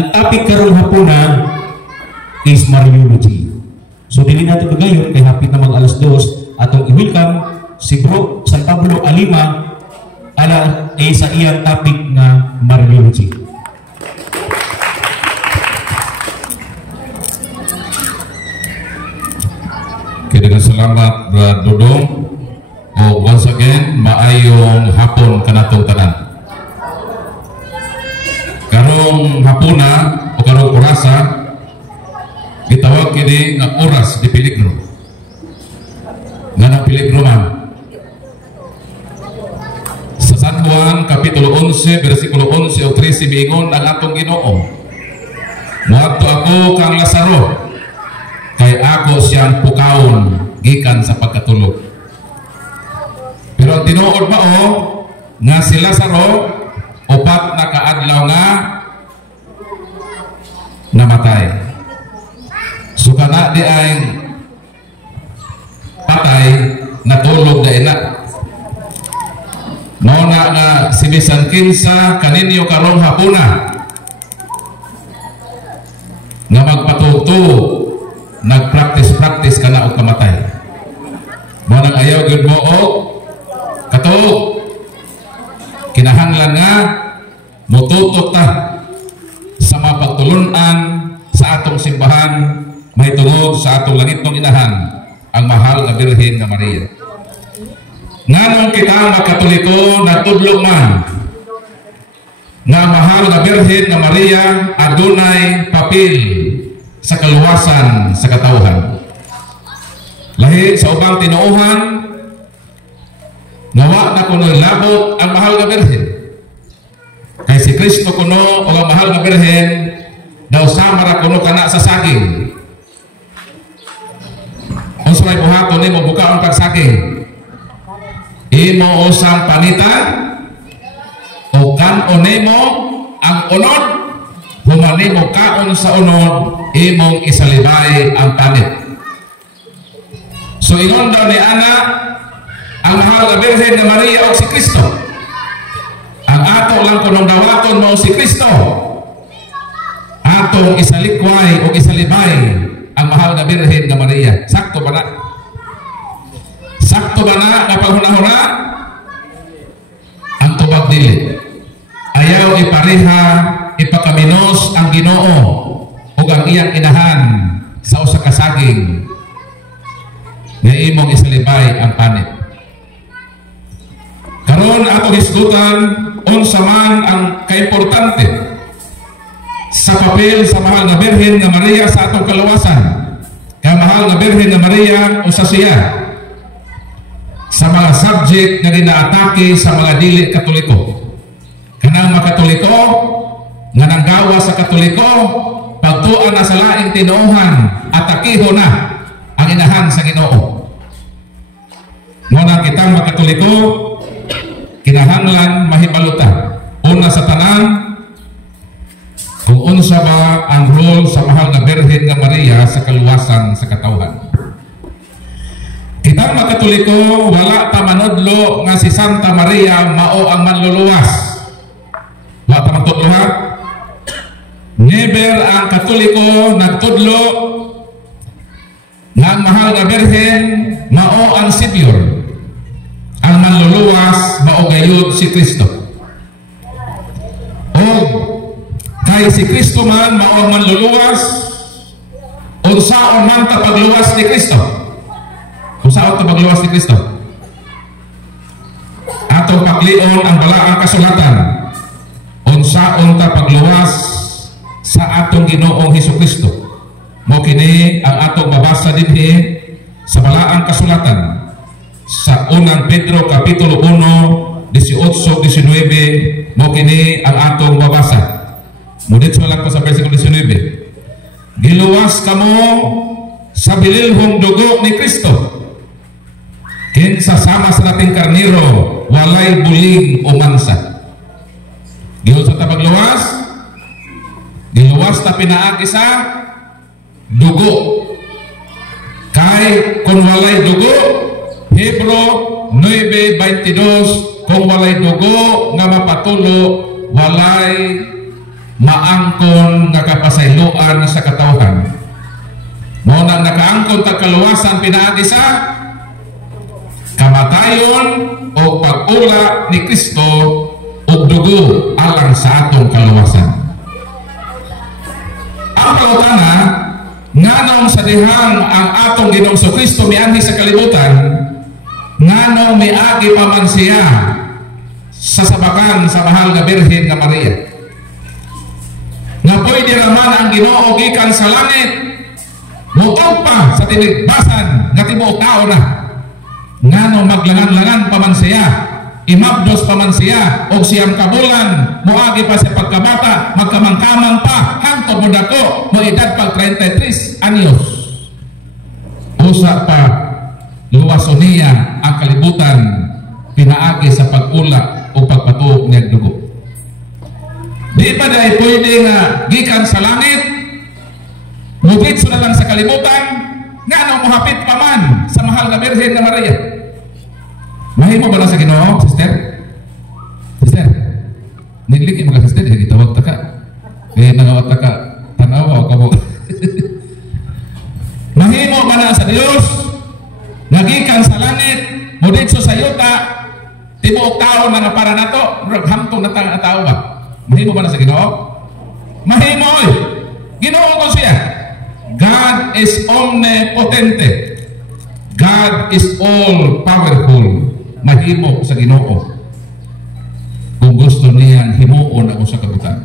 ang topic karong hapuna is Mariology. So dili nato kagayon kay hapit na mag alas 2 atong i-welcome si Bro San Pablo Alima ala sa iyang topic nga Mariology. Kaya dengan salamat Brad Dodong. Once again, maayong hapon kanatong tanan. Karong hapuna o karong orasa gitawag kini nga oras di peligro. Nga na peligro man. Sa San Juan kapitulo 11 bersikulo 11 o 13 miingon ang atong Ginoo. Moadto ako kang Lazaro kay ako siyang pukawon gikan sa pagkatulog. Pero ang tinuod mao nga si Lazaro upat na kaadlaw nga namatay. So kana di ay patay natulog na ina. Mao na nga si bisan kinsa kaninyo karong hapuna nga magpatuto nagpractice ka na o kamatay. Mo nang ayaw gyud mo o katuog. Kinahanglan nga mututok ta sa mapagtulunan sa atong simbahan mahitungod sa atong langitong inahan ang mahal na Birhen nga Maria. Nganong kita magkatoliko natudlo man nga mahal na Birhen nga Maria adunay papel sa kaluwasan sa katawhan. Lahi sa ubang tinuohan nawa na kuno labot ang mahal nga Birhen. Kay si Kristo kuno o ang mahal nga Birhen daw samara kuno kana sa saging. Unsa may buhaton nimo bukaon pag saging? Imo usang panita o kan nimo ang unod humani mo kaon sa unod imong isalibay ang panit. So ingon daw ni ana ang mahal na Birhen na Maria o si Kristo. Ang ato lang kunong dawaton mo si Kristo. Atong isalikway o isalibay ang mahal na Birhen na Maria. Sakto ba na? Sakto ba na napaghuna-huna? Ang tubag dili. Ayaw ipareha ipakaminos ang Ginoo o ang iyang inahan sa usa ka saging nga imong isalibay ang panit. Karon atong hisgutan unsa man ang kaimportante sa papel sa mahal na Birhen nga Maria sa atong kaluwasan. Kay mahal na Birhen nga Maria usa siya sa mga subject nga ginaatake sa mga dili Katoliko. Kanang mga Katoliko nga nanggawa sa Katoliko pagtuan na sa laing tinuohan atakiho na ang inahan sa Ginoo. Muna kitang mga Katoliko kinahanglan mahibalutan una sa tanan kung unsa ba ang role sa mahal na Birhen nga Maria sa kaluwasan sa katawhan. Kitang mga Katoliko wala ta manudlo nga si Santa Maria mao ang manluluwas. Wala ta matudlo ha? Never ang Katoliko nagtudlo nga ang mahal na Birhen mao ang Savior. Ang manluluwas mao gayud si Kristo. O kay si Kristo man mao ang manluluwas, unsaon man ta pagluwas ni Kristo? Unsaon ta pagluwas ni Kristo? Atong paglion ang balaang kasulatan. Unsaon ta pagluwas sa atong Ginoong Hesukristo. Mo kini ang atong mabasa dinhi sa balaang kasulatan sa unang Pedro kapitulo 1 18-19 mo kini ang atong mabasa. Mudit sa lang ko sa versikulo 19. Giluwas kamo sa bililhong dugo ni Kristo. Kinsa sama sa nating karniro walay buling o mansa. Giluwas ta pagluwas? Giluwas ta pinaagi sa dugo. Kay kung walay dugo Hebro 9:22 kung walay dugo nga mapatulo walay maangkon nga kapasayloan sa katawhan. Mo nang nakaangkon ta kaluwasan pinaagi sa kamatayon o pag-ula ni Kristo ug dugo alang sa atong kaluwasan. Ang pangutana, nganong sa dihang ang atong Ginoong Kristo mianhi sa kalibutan, nganong miagi pa man siya sa sabakan sa mahal nga Birhen nga Maria, nga pwede raman ang Ginoo gikan sa langit muog pa sa tinigbasan nga tibuok tao na, nganong maglangan-langan pa man siya, imabdos pa man siya, o siyang kabulan muagi pa sa pagkabata, magkamangkamang pa hangtod mo dako mo edad pag 33 anyos, usa pa luwason niya ang kalibutan pinaagi sa pag-ula o pagpatuog niya dugo. Di pa dahil pwede nga gikan sa langit mubitso na lang sa kalibutan, nga nang muhapit pa man sa mahal nga Birhen nga Maria. Mahimo ba na sa Ginoo, sister? Sister, niligi mo ka sister, itawag ta ka. Kaya nangawat ta ka, tanawa ka mo. Mahimo ba na sa Dios, nagikan sa langit, muditso sa yuta, tibuok tao na nga para nato, hamtong na tao ba? Mahimo ba na sa Ginoo? Mahimo oy. Ginoo ko siya. God is omnipotente. God is all powerful. Mahimo sa Ginoo kung gusto niyan himuon ako sa kabutan.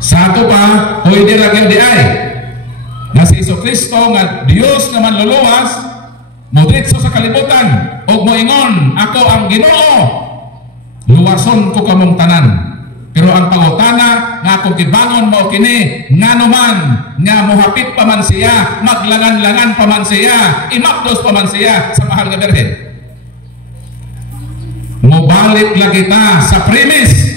Sa ato pa, pwede lang yung diay na si Jesucristo nga Dios nga manluluwas modritso sa kalibutan o moingon ako ang Ginoo, luwason ko kamong tanan. Pero ang pangutana nga kung kibangon mo kini nganuman nga muhapit pa man siya, maglangan-langan pa man siya, imapdos pa man siya sa mahal nga Birhen, mubalik lagi ta sa premise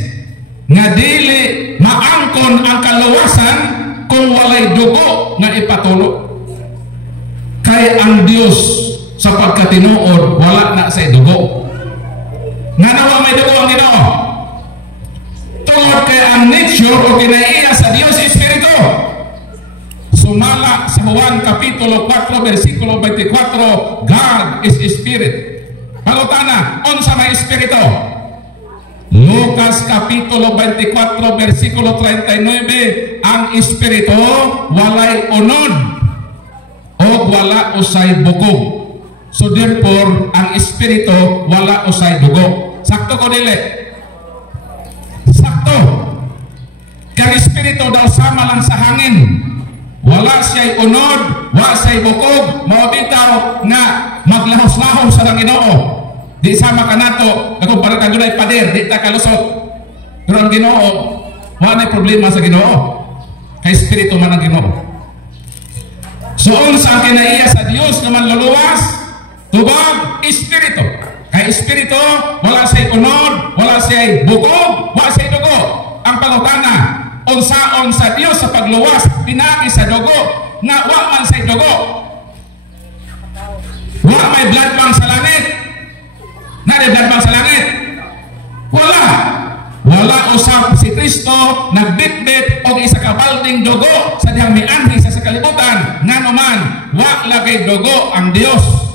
nga dili maangkon ang kaluwasan kung walay dugo nga ipatulo. Kay ang Dios sa pagkatinuod wala na sa dugo. Nga nawa may dugo ang Ginoo. Tungod kay ang nature o kinaiya sa Dios Espiritu. Sumala sa Juan Kapitulo 4 versikulo 24, God is Spirit. Pangutana, unsa may Espiritu? Lucas Kapitulo 24 versikulo 39, ang Espiritu walay unod o wala usay bukog. So therefore, ang Espiritu wala usay dugo. Sakto ko dili? Sakto. Kang Espiritu daw sama lang sa hangin. Wala siya'y unod, wala siya'y bukog, mabitaw nga maglahos-lahos sa ng Ginoo. Di sama ka nato, kung para ka gunay pader, di ta kalusot. Pero ang Ginoo, wala na'y problema sa Ginoo. Kay Espiritu man ang Ginoo. So, unsa ang kinaiya sa Dios na manluluwas? Tubag, Espiritu. Kay Espiritu, wala siya'y unod, wala siya'y bukog, wala siya'y dugo. Ang pangutana, unsaon sa Dios sa pagluwas, pinagi sa dugo, nga wa man siya'y dugo. Wa may blood bank sa langit. Na may blood bank sa langit. Wala. Wala usap si Kristo nagbitbit og isa ka balding dugo sa dihang mianhi sa kalibutan. Nganuman, wa lagay dugo ang Dios.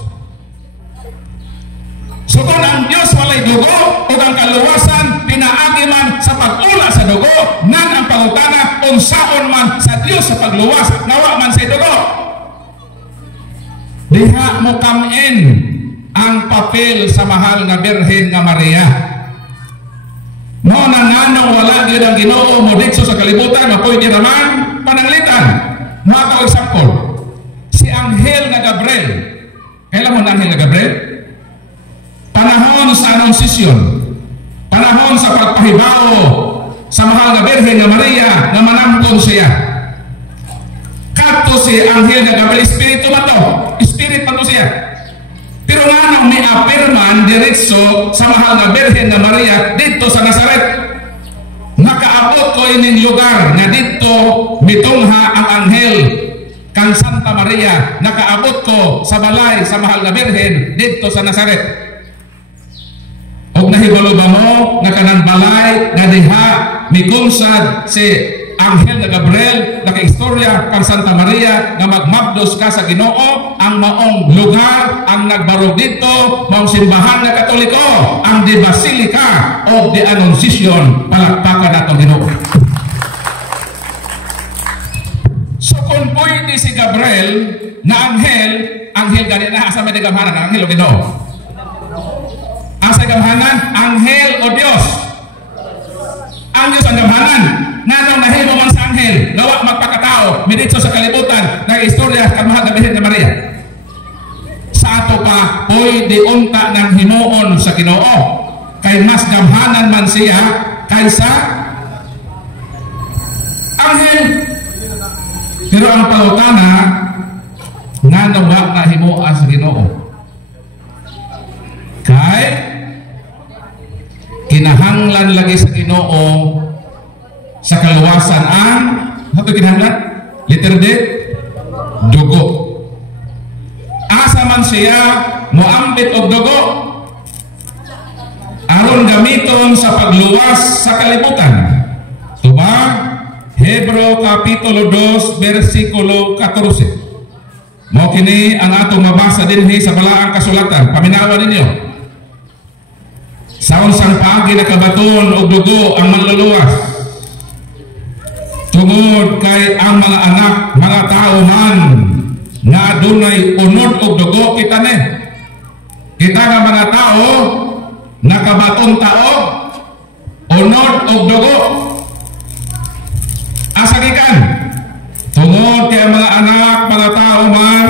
So kung ang Diyos walay dugo o ang kaluwasan pinaagi man sa pag-ula sa dugo, nan ang pangutana unsaon man sa Diyos sa pagluwas nawa man sa dugo. Diha mo come in ang papel sa mahal nga Birhen nga Maria. No nanganong wala gyud ang Ginoo moditso sa kalibutan nga pwede naman pananglitan. Mga example, si Anghel nga Gabriel. Kailan mo na Anghel nga Gabriel? Panahon sa Anunsisyon, panahon sa pagpahibaw sa mahal nga Birhen nga Maria nga manamtong siya. Kadto si Anghel nga Gabriel, Espiritu man to, Spirit man to siya. Pero nga nang may apirman diretso sa mahal nga Birhen nga Maria dito sa Nazaret. Nakaabot ko ining lugar nga dito mitungha ang Anghel kang Santa Maria. Nakaabot ko sa balay sa mahal nga Birhen dito sa Nazaret. Og nahibalo ba mo nga kanang balay nga diha mikunsad si Anghel na Gabriel nakaistorya kang Santa Maria nga magmabdos ka sa Ginoo, ang maong lugar ang nagbarog dito, maong simbahan na Katoliko, ang di Basilica of the Annunciation. Palakpakan natong Ginoo. So kung pwede si Gabriel na anghel gani na asa may gamhanan ang anghel o Ginoo. Asa gamhanan? Anghel o Dios. Ang Diyos ang gamhanan. Nanong nahimo man sa anghel, gawa magpakatao, minitso sa kalibutan, nag-istorya kang mahal na Birhen na Maria. Sa ato pa, pwede unta ng himuon sa Ginoo. Kay mas gamhanan man siya kaysa anghel. Pero ang pangutana, nanong wa na himuon sa Ginoo. Kay kinahanglan lagi sa Ginoo sa kaluwasan ang ano kinahanglan? Letter D, dugo. Asa man siya moambit og dugo aron gamiton sa pagluwas sa kalibutan. Tuba Hebreo kapitulo 2 bersikulo 14. Mo kini ang atong mabasa dinhi sa balaang kasulatan. Paminawan ninyo. Sa unsang paagi nakabaton og dugo ang manluluwas. Tungod kay ang mga anak, mga tao man na adunay unod og dugo kita ni. Kita nga mga tao nakabaton tao unod og dugo. Asa gikan? Tungod kay ang mga anak, mga tao man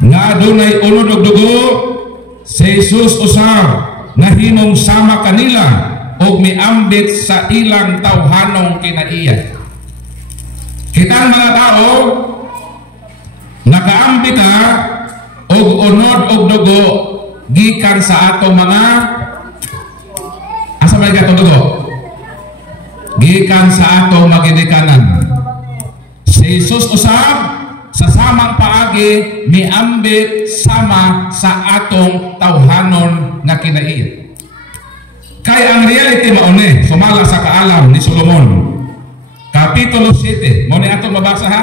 na adunay unod og dugo, si Jesus usab nahimong sama kanila og miambit sa ilang tawhanong kinaiya. Kitang mga tao nakaambit og unod og dugo gikan sa atong mga asa man gatong dugo? Gikan sa atong maginikanan. Si Jesus usab sa samang paagi miambit sama sa atong tawhanon nga kinaiya. Kaya ang reality mauni, sumala sa kaalam ni Solomon. Kapitulo 7, mauni atong mabasa ha?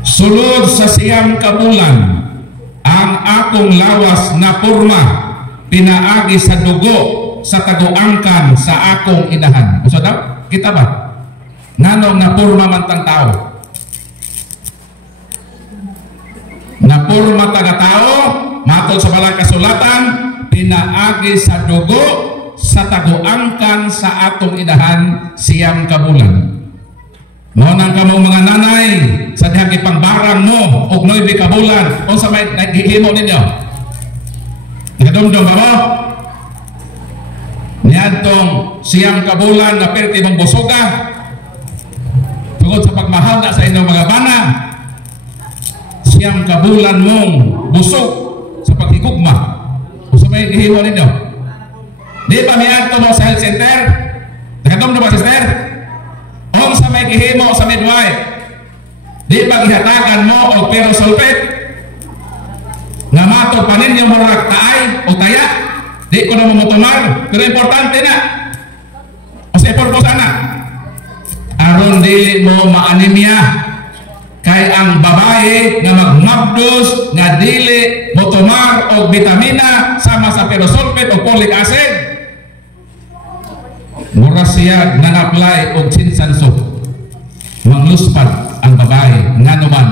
Sulod sa siyam kabulan, ang akong lawas na porma, pinaagi sa dugo sa taguangkan sa akong inahan. Usa daw? Kita ba? Nanong na porma man tang tao? Na porma taga tao, matod sa balang kasulatan, pinaagi sa dugo sa taguangkan sa atong inahan siyam kabulan. Mo nang kamo mga nanay sa dihang ipangbarang mo og 9 kabulan unsa may naghihimo ninyo? Nadumdum ba mo? Niadtong siyam kabulan na perti mong busoga tungod sa pagmahal na sa inyong mga bana. Siyam kabulan mong busog sa paghigugma. May hihimo ninyo. Di ba may adto mo sa health center? Nakatong ba sister? O sa may hihimo sa midwife? Di ba gihatagan mo o pero sulfate? Nga matod pa ninyo murag taay o taya? Di ko na mamutumar. Pero importante na. O sa ipurpo sana. Aron dili mo maanemia. Kay ang babae nga magmabdos nga dili motomar og vitamina sama sa perosulfate o folic acid, mura siya nang-apply og sinsanso, mangluspad ang babae nga naman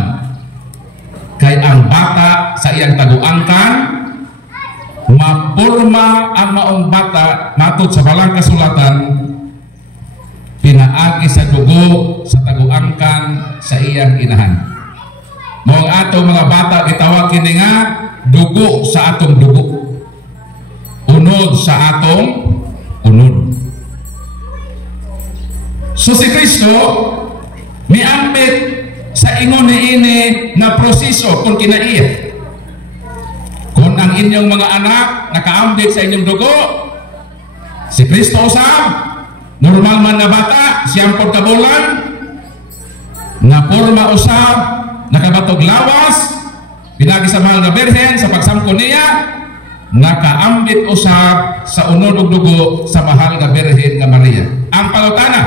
kay ang bata sa iyang taguangkan mapurma ang maong bata matod sa balang kasulatan pinaagi sa dugo sa taguangkan sa iyang inahan. Mo ang atong mga bata gitawag kini nga dugo sa atong dugo, unod sa atong unod. So si Kristo miambit sa ingon niini nga proseso kung kinaiya. Kung ang inyong mga anak nakaambit sa inyong dugo, si Kristo usab normal man na bata, siyang pagkabulan, na porma usab, nakabatog lawas, pinagi sa mahal na Birhen sa pagsamko niya, nakaambit usab sa unod ug dugo sa mahal nga Birhen nga Maria. Ang pangutana,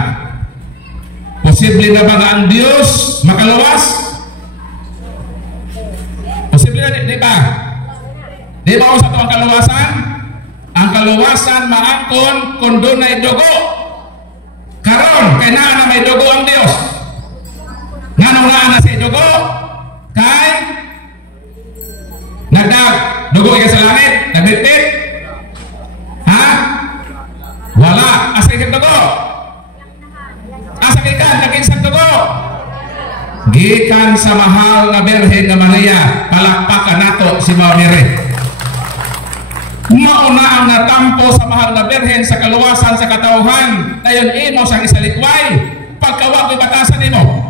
posible na ba nga ang Dios makaluwas? Posible na, di ba? Di ba sa tuwang kaluwasan? Ang kaluwasan maangkon kung doon ay dugo. Karon, kay naa na may dugo ang Dios. Nga nung naa na sa dugo, kay nagdag, dugo ka sa langit, nagbitbit. Ha? Wala. Asa ikit dugo? Asa ikan, naginsang dugo? Gikan sa mahal nga Birhen nga Maria, palakpakan nato si Mao Mary. Mauna ang natampo sa mahal na Birhen sa kaluwasan sa katauhan. Dayon imo sang isalikway pagkawag ko'y batasan imo.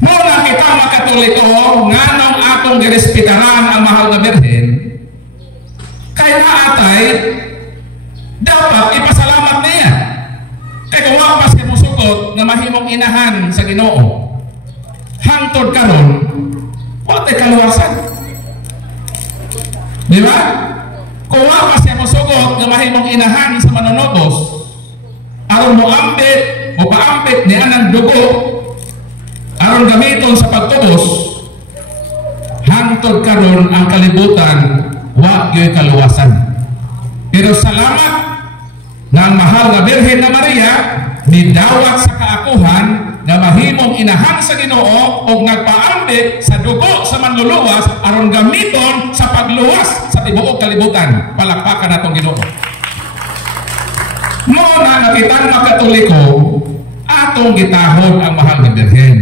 Mauna kita makatoliko nganong atong girespetaran ang mahal na Birhen. Kaya atay dapat ipasalamat niya. Kaya kung wapas ka musugot na mahimong inahan sa Ginoo, hangtod karon wala tay kaluwasan. Di ba? Kung wala siya musugot na mahimong inahan sa manunobos, aron mo ambit o paambit niya ng dugo, aron gamiton sa pagtubos, hangtod karon ang kalibutan, wa gyoy kaluwasan. Pero salamat na ang mahal nga Birhen na Maria, nidawat sa kaakuhan na mahimong inahan sa Ginoo o nagpaambit sa dugo sa manluluwas aron gamiton sa pagluwas sa tibuok kalibutan. Palakpakan natong Ginoo. Mo na nakitang makatoliko atong gitahon ang mahal nga Birhen.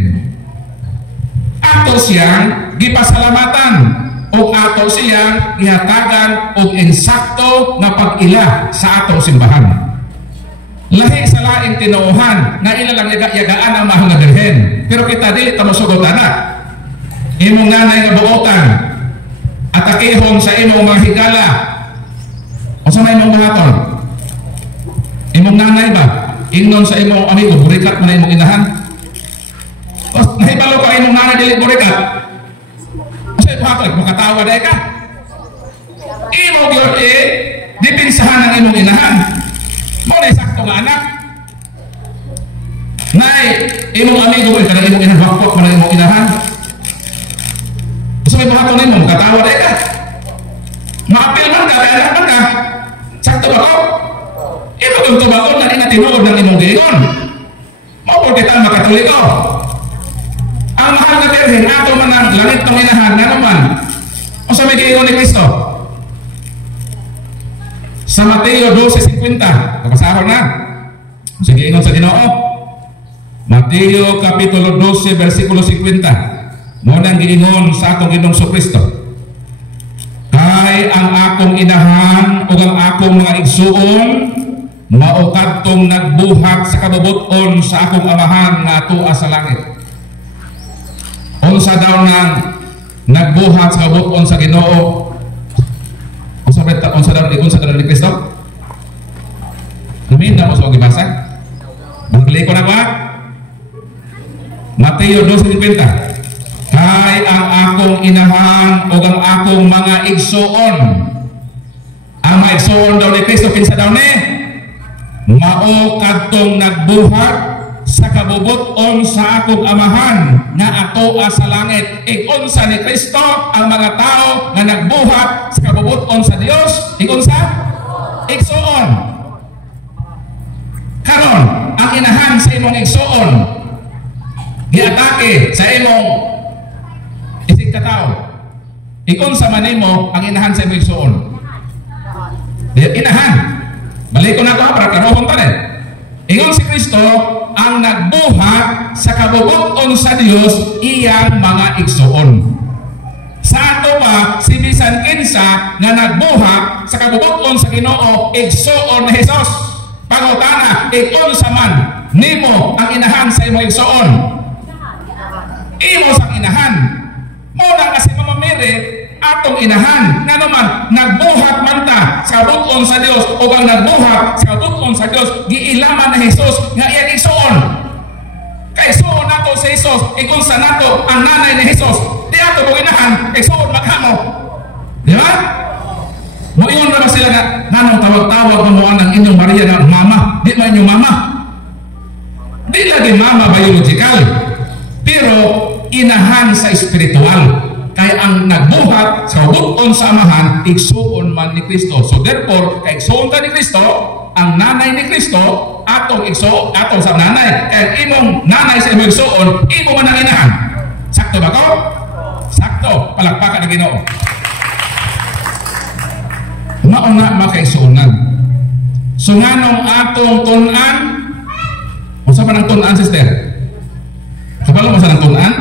Ato siyang gipasalamatan o ato siyang ihatagan og insakto nga pag-ila sa atong simbahan. Lahi sa laing tinuuhan na ilalang yagaan ang mahal nga Birhen, pero kita dili ta mosugotan na. Imong nanay nga buotan at akihon sa imong mga higala. O sa may imong buhaton? Imong nanay ba? Ingnon sa imong amigo, burikat mo na imong inahan. O nahibalo ka imong nanay dili burikat. O sa buhaton, makatawa dahi ka. Imong yun dipinsahan ang imong inahan. Muna sakto nga anak. Nay, imong amigo ko kada imong inahan, wakwak mo na imong inahan. Gusto may buhaton na imong, katawa na ka. Maapil man ka, kaya anak man ka. Sakto ba ko? Ito yung tubaon na inatinuod ng imong giingon. Maupod kita makatuliko. Ang mahal na Birhen, ato man ang langit ng inahan, na naman. O sa may giingon ni Cristo. Sa Mateo 12:50, kapasahon na. Sige, ingon sa Ginoo. Mateo Kapitulo 12, versikulo 50. Muna ang giingon sa atong Ginoong Kristo. Kay ang akong inahan o ang akong mga igsuon, mao kadtong nagbuhat sa kabubuton sa akong amahan nga atua sa langit. Unsa daw nang nagbuhat sa kabubuton sa Ginoo? Unsa daw ni Kristo? Luminda mo sa gibasa? Bangkali ko na ba? Mateo 12:50. Kay ang akong inahan o ang akong mga igsuon. Ang mga igsuon daw ni Kristo kinsa daw ni? Mao kadtong nagbuhat sa kabubuton sa akong amahan nga atoa sa langit. Igunsa ni Kristo ang mga tao nga nagbuhat sa kabubuton sa Dios. Igunsa? Igsuon. Karon, ang inahan sa imong igsuon giatake sa imong isig katao. Igunsa man nimo ang inahan sa imong igsuon? Inahan. Balik ko na ito para karohon ta rin. Ingon si Kristo ang nagbuhat sa kabubuton sa Dios iyang mga igsuon. Sa ato ba si bisan kinsa nga nagbuhat sa kabubuton sa Ginoo igsuon ni Hesus. Pangutana, ikunsa man nimo ang inahan sa imong igsuon? Imo sang inahan. Muna kasi Mama Mary atong inahan nga naman nagbuhat man ta sa kabubuton sa Dios o ang nagbuhat sa kabubuton sa Dios giilaman na Hesus nga iyang igsuon. Kay suon nato sa Hesus, ikunsa nato ang nanay ni Hesus. Di ato mo inahan, igsuon maghamo. Di ba? Moingon na ba sila nga, nanong tawag-tawag mo ang inyong Maria na mama? Di ba inyong mama? Di lagi mama biological. Pero inahan sa espiritual. Kaya ang nagbuhat sa hugon sa amahan, igsuon man ni Kristo. So therefore, kay igsuon ka ni Kristo, ang nanay ni Kristo, atong sa nanay. Kaya imong nanay sa imong igsuon, imo man ang inahan. Sakto ba ko? Sakto. Palakpakan na Ginoo. Mauna makaigsuonan. So nganong atong tunan, unsa man ang tunan, sister? Kabalo mo sa nang tunan?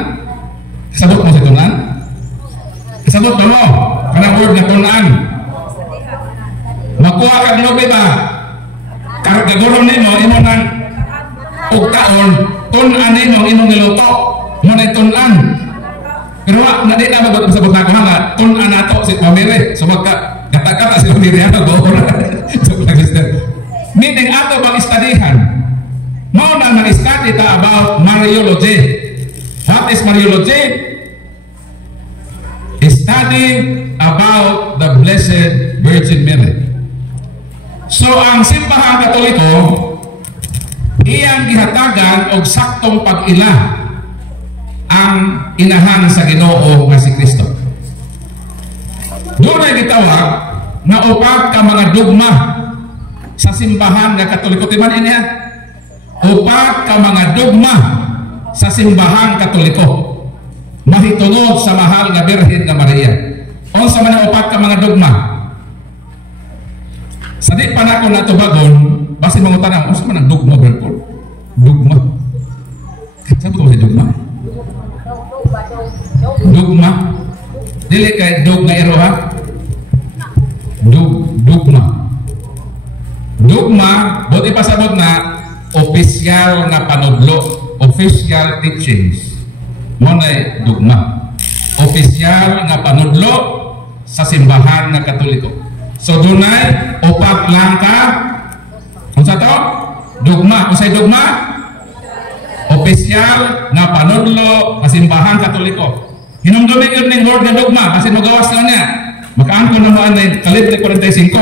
Sabot mo sa tunan? Sabot mo, kanang word na tunan. Makuha ka globe ba? Kagulong nimo, imo nang ugtaon, tunan nimo, imong niluto, mo na tunan. Pero na di na mag-sabot na ko nga, tunan nato si pamilya. So magkata-kata si pamilya na go. Meaning ato bang istadihan? Mao na nag-study ta about Mariology. What is Mariology? Study about the Blessed Virgin Mary. So ang simbahan Katoliko iyang gihatagan og saktong pag-ila ang inahan sa Ginoo nga si Kristo. Doon ay gitawag na upat ka mga dogma sa simbahan nga Katoliko. Timan niya, upat ka mga dogma sa simbahan Katoliko. Mahitungod sa mahal nga Birhen nga Maria. Unsa man ang upat ka mga dogma? Sa di pa na ako natubagon, basin mga tanang, unsa man ang dogma, Bertol? Dogma. Sabi ko sa dogma? Dogma. Dili kay dog nga ero ha? Dogma. Dogma, buti pasabot na opisyal na panudlo, official teachings. Monay dogma. Opisyal nga panudlo sa simbahan nga Katoliko. So dunay upat lang ka. Unsa to? Dogma. Unsay dogma? Opisyal nga panudlo sa simbahan Katoliko. Hinumdumi gyud ning word nga dogma kasi magawas lang niya. Makaangkon na mo anay kalibre 45.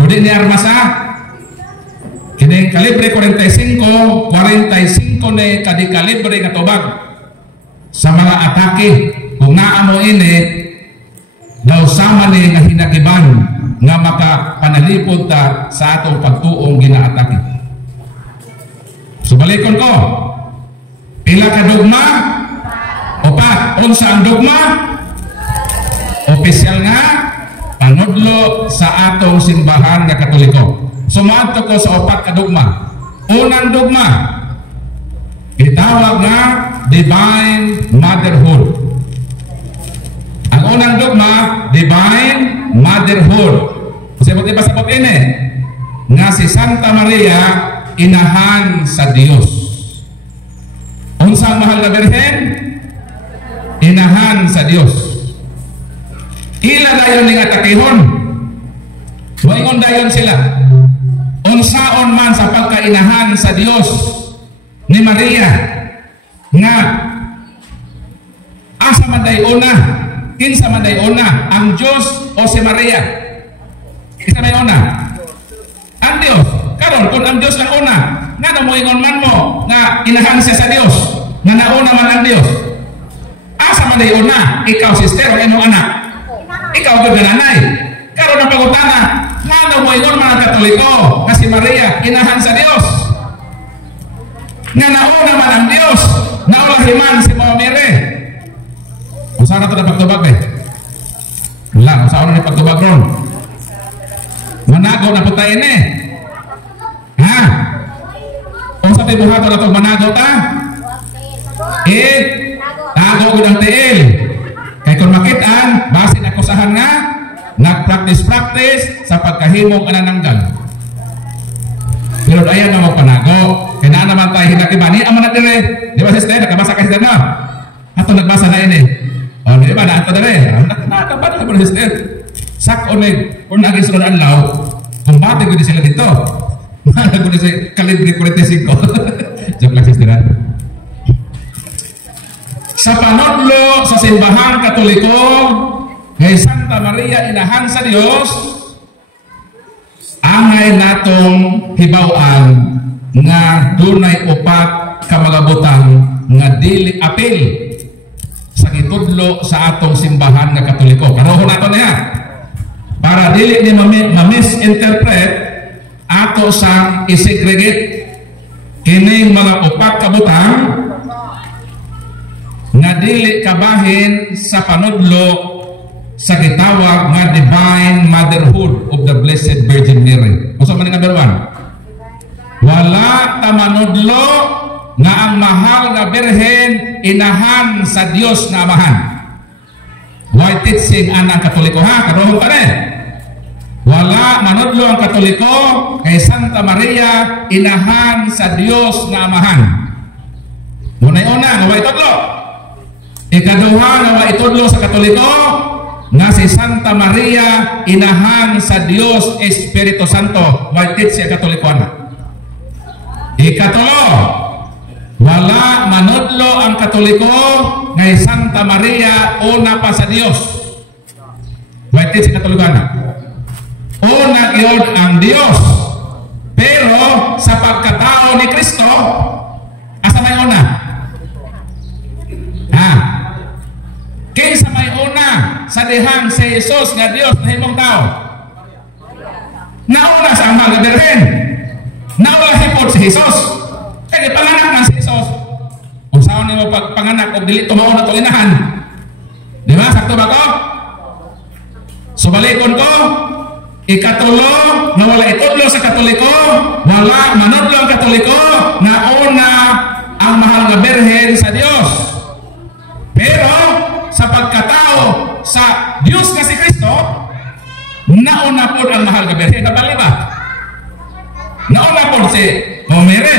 Pwede ni armasa. Kini kalibre 45 ni kadi-kalibre nga tubag sa mga atake. Kung naa mo ini daw sama ni nga hinagiban nga makapanalipod ta sa atong pagtuong ginaatake. So balikon ko, pila ka dogma? Upat. Unsa ang dogma? Opisyal nga panudlo sa atong simbahan nga Katoliko. Sumadto ko sa upat ka dogma. Unang dogma, itawag nga Divine Motherhood. Ang unang dogma, Divine Motherhood. Kasi buti ba sabot ini? Nga si Santa Maria, inahan sa Dios. Unsa ang mahal na Birhen? Inahan sa Dios. Ila dayon ning atakihon. Moingon dayon sila. Unsaon man sa pagkainahan sa Dios ni Maria nga asa man day una, kinsa man day una, ang Dios o si Maria? Kinsa may una? Ang Dios. Karon kung ang Dios lang una, nga moingon man mo nga inahan siya sa Dios, nga nauna man ang Dios. Asa man day una, ikaw sister o imong anak? Ikaw gyud nanay. Karon ang pangutana, ngano mo ingon man ang Katoliko na si Maria inahan sa Dios? Nga nauna man ang Dios, naulahiman si Mama Mary. Usa na to na pagtubag eh. Wala, usa na ni pagtubag ron. Manago na putay ini. Ha? Usa tay buhaton na to manago ta? Tago gud ang tiil. Kay kung makitaan, basin akusahan nga nag-practice sa pagkahimong anananggal. Pero ayan na magpanago. Kaya na naman tayo hinagiban. Ni aman na dire. Di ba sister? Nakabasa ka sister na? Ato nagbasa na yun eh. O di ba? Naato na rin. Nakabasa na sister. Sak o kung nag-isunod ang law, kung bati ko di sila dito. Mahal ko di sa kalibre 45. Joke lang sister. Sa panodlo sa simbahan Katoliko, kay Santa Maria inahan sa Dios, angay natong hibaw-an nga dunay upat ka mga butang nga dili apil sa gitudlo sa atong simbahan nga Katoliko. Karoho nato niya para dili ni ma-misinterpret ato sang isegregate kining mga upat ka butang nga dili kabahin sa panudlo sa gitawag nga Divine Motherhood of the Blessed Virgin Mary. Usa man nga number 1. Wala ta manudlo nga ang mahal nga Birhen inahan sa Dios na Amahan. Why teaching anang Katoliko ha? Karoon pa rin. Wala manudlo ang Katoliko kay Santa Maria inahan sa Dios na Amahan. Munay-una nga wa itudlo. Ikaduha nga wa itudlo sa Katoliko nga si Santa Maria inahan sa Dios Espiritu Santo. Why teach siya Katoliko na? Ikatulo, wala manudlo ang Katoliko ngay Santa Maria una pa sa Dios. Why teach siya Katoliko na? Una gyud ang Dios. Pero sa pagkatao ni Kristo, asa may una? Kinsa may una sa dihang si Jesus nga Dios na himong tao? Nauna sa Ama nga Birhen. Nauna hipod si Jesus. Kaya panganak na si Jesus. Kung saan nimo pagpanganak o dili tumaon na tulinahan. Di ba? Sakto ba ko? So balikon ko, ikatulo na wala itudlo sa Katoliko, wala manudlo ang Katoliko na una ang mahal nga Birhen sa Dios. Pero sa pagkatao sa Dios nga si Kristo, nauna po ang mahal nga Birhen. Nabali ba? Nauna po si Mary.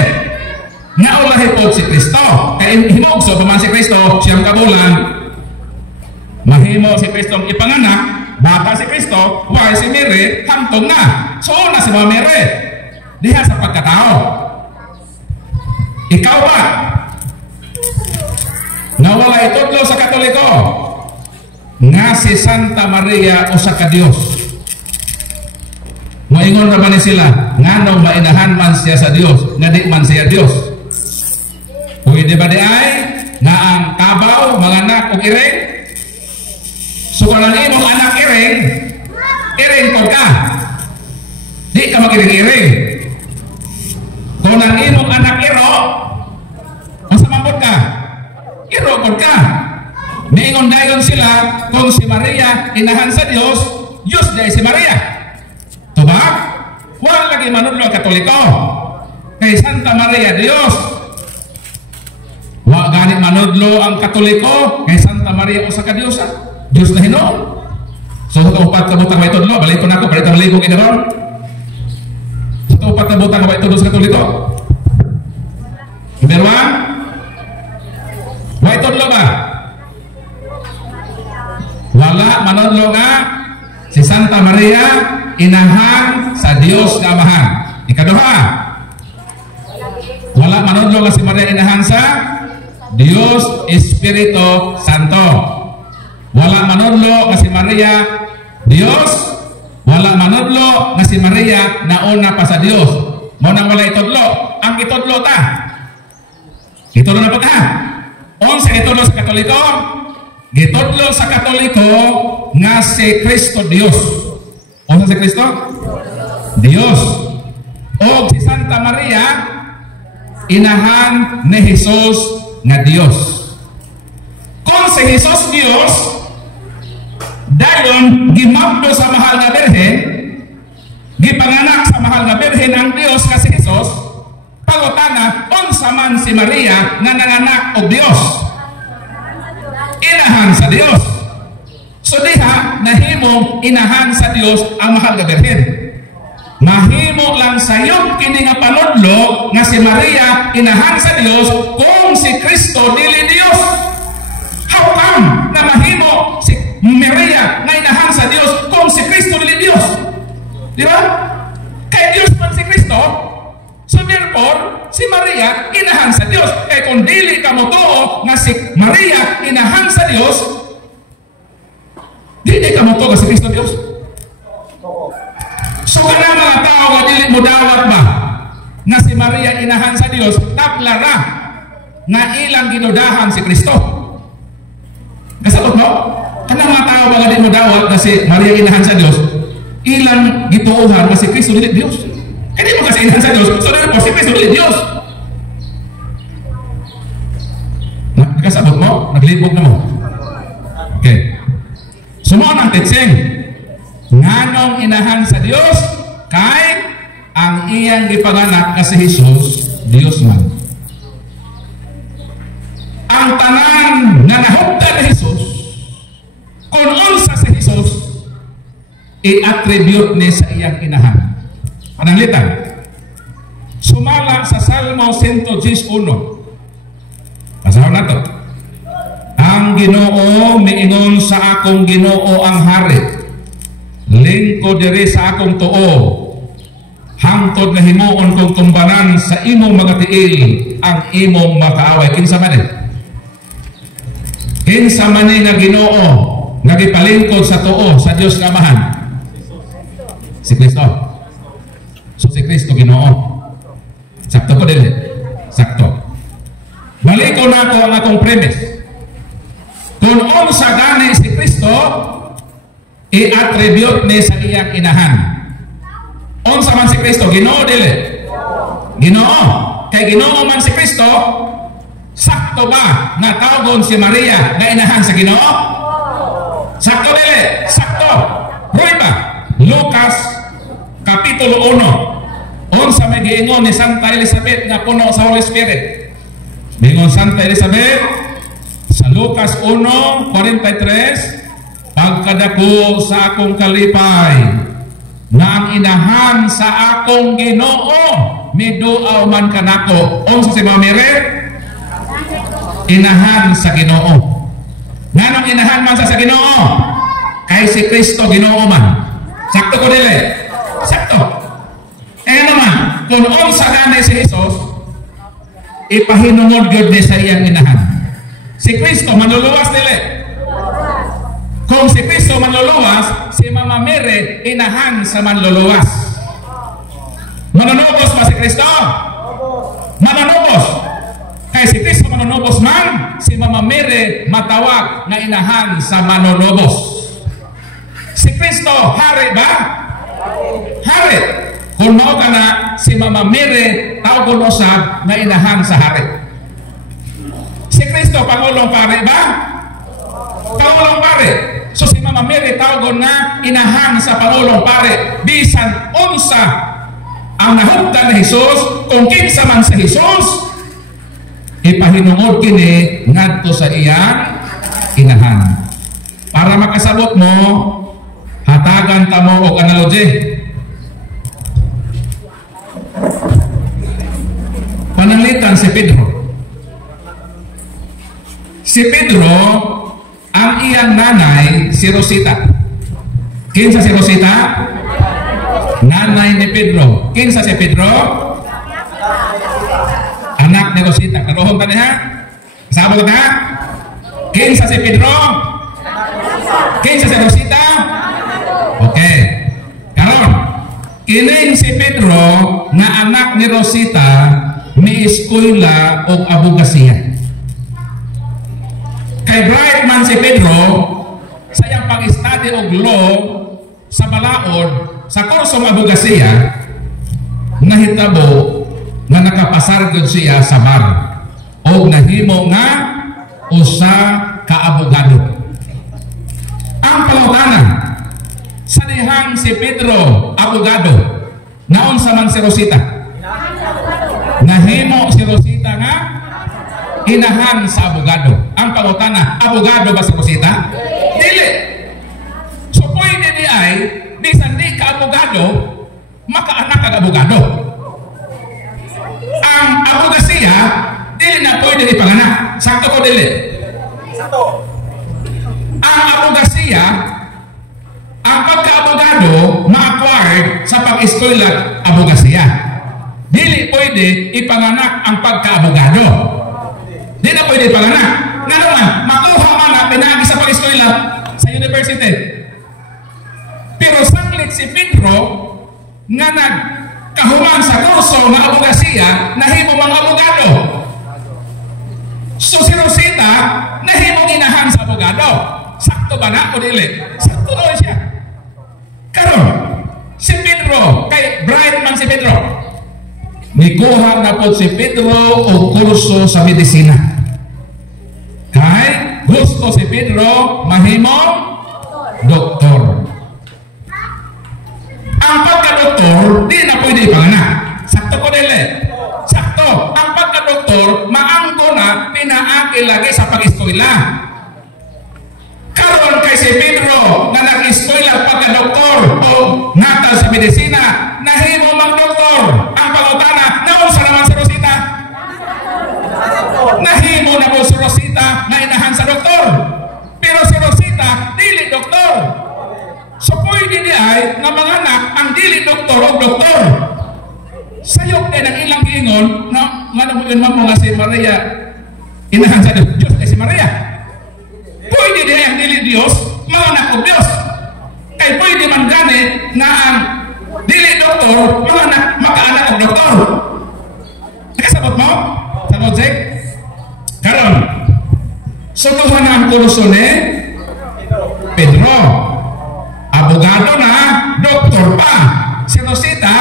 Nauna po si Kristo. Kaya himugso pa man si Kristo, siyang kabulan, mahimo si Kristo ipanganak, bata si Kristo, why si Mary, hantong na. So na si Mary. Diha sa pagkatao. Ikaw ba? Nawala itudlo sa Katoliko nga si Santa Maria o sa Dios. Moingon na ba ni sila ngano mainahan man siya sa Dios nga di man siya Dios? Pwede ba di ay nga ang tabaw manganak og iring? So kung ang imong anak iring, iring ko ka. Di ka mag-iring-iring. Kung ang imong anak iro, masamambot ka. Irokod ka. Niingon dayon sila kung si Maria inahan sa Dios, Diyos dahil si Maria. Tuba? Wala lagi manudlo ang Katoliko. Kay Santa Maria Dios. Wa gani manudlo ang Katoliko kay Santa Maria o sa Dios. Diyos na Hinoon. So sa upat ka butang may tudlo, balik ko na ako, balik ang ligo kinaron. Sa upat ka butang may tudlo sa Katoliko. Number 1, why tudlo ba? Wala manudlo nga si Santa Maria inahan sa Dios nga Amahan. Ikaduha, wala manudlo nga si Maria inahan sa Dios Espiritu Santo. Wala manudlo nga si Maria Dios. Wala manudlo nga si Maria nauna pa sa Dios. Mo nang wala itudlo. Ang itudlo ta. Itudlo na pa ta. Sa gitudlo sa Katoliko, gitudlo sa Katoliko nga si Kristo Dios. Sa si Kristo? Dios. O si Santa Maria inahan ni Jesus nga Dios. Kung si Jesus Dios, dayon gimabdo sa mahal nga Birhen, gipanganak sa mahal nga Birhen ang Dios nga si Jesus, pangutana, unsa man si Maria nga nanganak og Dios? Inahan sa Dios. So diha nahimong inahan sa Dios ang mahal nga Birhen. Mahimo lang sayop kini nga panudlo nga si Maria inahan sa Dios kung si Kristo dili Dios. How come na mahimo si Maria nga inahan sa Dios kung si Kristo dili Dios? Di ba? Kay Dios man si Kristo. So therefore, si Maria inahan sa Dios. Kaya kung dili ka mo tuo nga si Maria inahan sa Dios, Dili ka mo to si Kristo Dios. So kana mga tao nga dili mo dawat ba nga si Maria inahan sa Dios, tablara nga ilang ginudahan si Kristo. Kasabot mo? Kana mga tao ba nga dili mo dawat nga si Maria inahan sa Dios, ilang gituohan nga si Kristo dili Dios. Kaya mo kasi inahan sa Dios, so na po si Kristo dili Dios. Kasabot mo? Naglibog na mo. Okay. Sumo ng titsing. Nganong inahan sa Dios kay ang iyang gipanganak kasi Jesus Dios man. Ang tanan nga nahugdan ni Jesus kung unsa si Jesus i-attribute ni sa iyang inahan. Pananglitan. Sumala sa Salmo 111. Basahan na to. Ang Ginoo miingon sa akong Ginoo ang hari. Lingkod diri sa akong tuo. Hangtod na himuon kong tumbanan sa imong mga tiil ang imong makaaway. Kinsa man kinsa man nga Ginoo nga gipalingkod sa tuo sa Dios nga Amahan? Si Kristo. So si Kristo Ginoo. Sakto ko dili. Sakto. Balik ko na ako ang atong premise. Kung unsa gani si Kristo, i-attribute ni sa iyang inahan. Unsa man si Kristo, Ginoo dili? Ginoo. Kay Ginoo man si Kristo, sakto ba nga tawgon si Maria nga inahan sa Ginoo? Sakto dili? Sakto. Roy ba? Lucas Kapitulo 1. Unsa may giingon ni Santa Elizabeth nga puno sa Holy Spirit? Bingon Santa Elizabeth sa Lucas 1:43, pagkadako sa akong kalipay nga ang inahan sa akong Ginoo miduaw man kanako. Unsa si Mamire? Inahan sa Ginoo. Nganong inahan man sa Ginoo? Kay si Kristo Ginoo man. Sakto ko dili? Sakto. Naman, kung unsa gani si Jesus, ipahinungod gyud ni sa iyang inahan. Si Kristo manluluwas dili. Kung si Kristo manluluwas, si Mama Mary inahan sa manluluwas. Manunubos ba si Kristo? Manunubos. Kay si Kristo manunubos man, si Mama Mary matawag na inahan sa manunubos. Si Kristo hari ba? Hari. Kung mao ka na, si Mama Mary tawgon usab na inahan sa hari. Si Kristo Pangulong Pare ba? Pangulong Pare. So si Mama Mary tawgon na inahan sa Pangulong Pare. Bisan unsa ang nahugdan ni Jesus, kung kinsa man sa Jesus, ipahinungod kini ngadto sa iyang inahan. Para makasabot mo, hatagan ta mo og analogy. Pananglitan si Pedro. Si Pedro, ang iyang nanay, si Rosita. Kinsa si Rosita? Nanay ni Pedro. Kinsa si Pedro? Anak ni Rosita. Karohon ta niya? Sabot na? Kinsa si Pedro? Kinsa si Rosita? Okay. Karon, kining si Pedro nga anak ni Rosita mi-eskwela o abogasiya. Kay bright man si Pedro sa iyang pag-study og law sa balaod sa kursong abogasiya, nahitabo nga nakapasar gyud siya sa bar o nahimo nga usa ka abogado. Ang pangutanan sa dihang si Pedro abogado, naon sa man si Rosita? Nahimo si Rosita nga inahan sa abogado. Ang pangutana, abogado ba si Rosita? Dili. So pwede di ay bisan di ka abogado, makaanak ka abogado. Ang abogasiya dili na pwede ipanganak. Sakto ko dili? Sakto. Ang abogasiya, ang pagka-abogado ma-acquired sa pag-eskwela abogasiya. Dili pwede ipanganak ang pagka-abogado. Di na pwede ipanganak. Nga naman, makuha man na pinagi sa pag-eskwela sa university. Pero sanglit si Pedro nga nagkahuman sa kurso nga abogasiya, nahimo mga abogado. So si Rosita, nahimo inahan sa abogado. Sakto ba na o dili? Sakto na siya. Karon, si Pedro, kay bright man si Pedro, nikuha na po si Pedro o kurso sa medisina. Kay gusto si Pedro mahimong doktor. Ang pagka-doktor, di na pwede ipanganak. Sakto ko dili. Sakto. Ang pagka-doktor, maangko na pinaagi lagi sa pag-eskwela. Karon kay si Pedro na nag-eskwela pagka-doktor o natal sa medisina, nahimo mag-doktor. Ang pangutana, naunsa naman si Rosita? Nahimo na po si Rosita na inahan sa doktor. Pero si Rosita, dili doktor. So pwede di ay nga mga anak ang dili doktor o doktor. Sayok din ang ilang giingon na nga nabuhin mo nga si Maria inahan sa Diyos ay si Maria. Pwede di ay ang dili Diyos mga anak o Diyos. Kay pwede man gani na ang dili doktor mga anak makaanak o doktor. Nakasabot mo? Sabot Zek? Karon sutuhan na ang kurso ni Pedro. Abogado na, doktor pa. Si Rosita,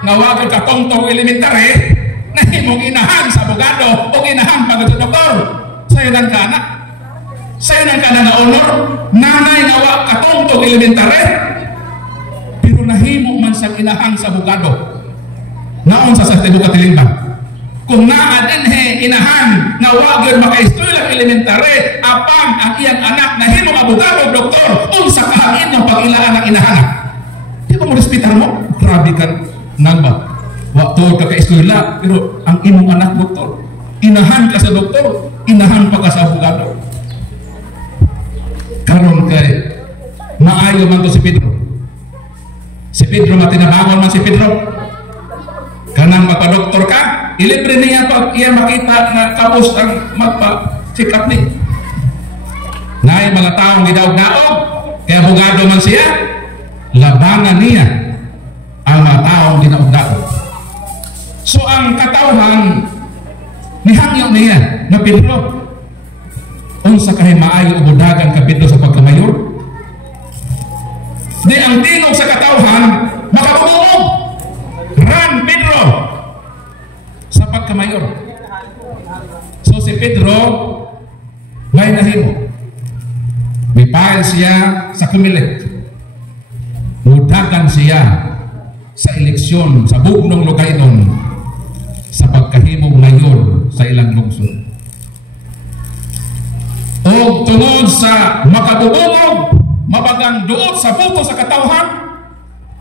nawagod ka tongtong elementary, nahimong inahan sa abogado o inahan pag ito doktor. Sa'yo lang ka na. Sa'yo lang ka na honor. Nanay nawa ka tongtong elementary. Pero nahimong man sa inahan sa abogado. Naon sa tibo katilingbang. Kung naadin inahan na wagod maka-eskwela elementary, apang ang iyang anak na himong abogado, doktor, unsa kahangin ng pag-ilaan ng inahan. Di ba mo respitar mo? Grabe ka nang ba? Wakto ka ka-eskwela, pero ang imong anak doktor, inahan ka sa doktor, inahan pa ka sa abogado. Karon kay maayo man to si Pedro. Si Pedro matinabangon man si Pedro. Kanang magpa-doktor ka, ilibre niya pag iya makita na tapos ang magpa-check up ni. Naay mga taong gidaog-daog, kaya abogado man siya, labanan niya ang mga taong gidaog-daog. So ang katawhan, nihangyo niya na Pedro, unsa kahay maayo ubudagan ka Pedro sa pagkamayor? Di ang tingog sa katawhan, makabubog. Ran Pedro sa pagkamayor. So si Pedro may nahimo. May file siya sa Kumilit. Mudagan siya sa eleksyon sa bugnong Lugaynon sa pagkahimong mayor sa ilang lungsod. O tungod sa makabubungog, mabagang duot sa buto sa katawhan,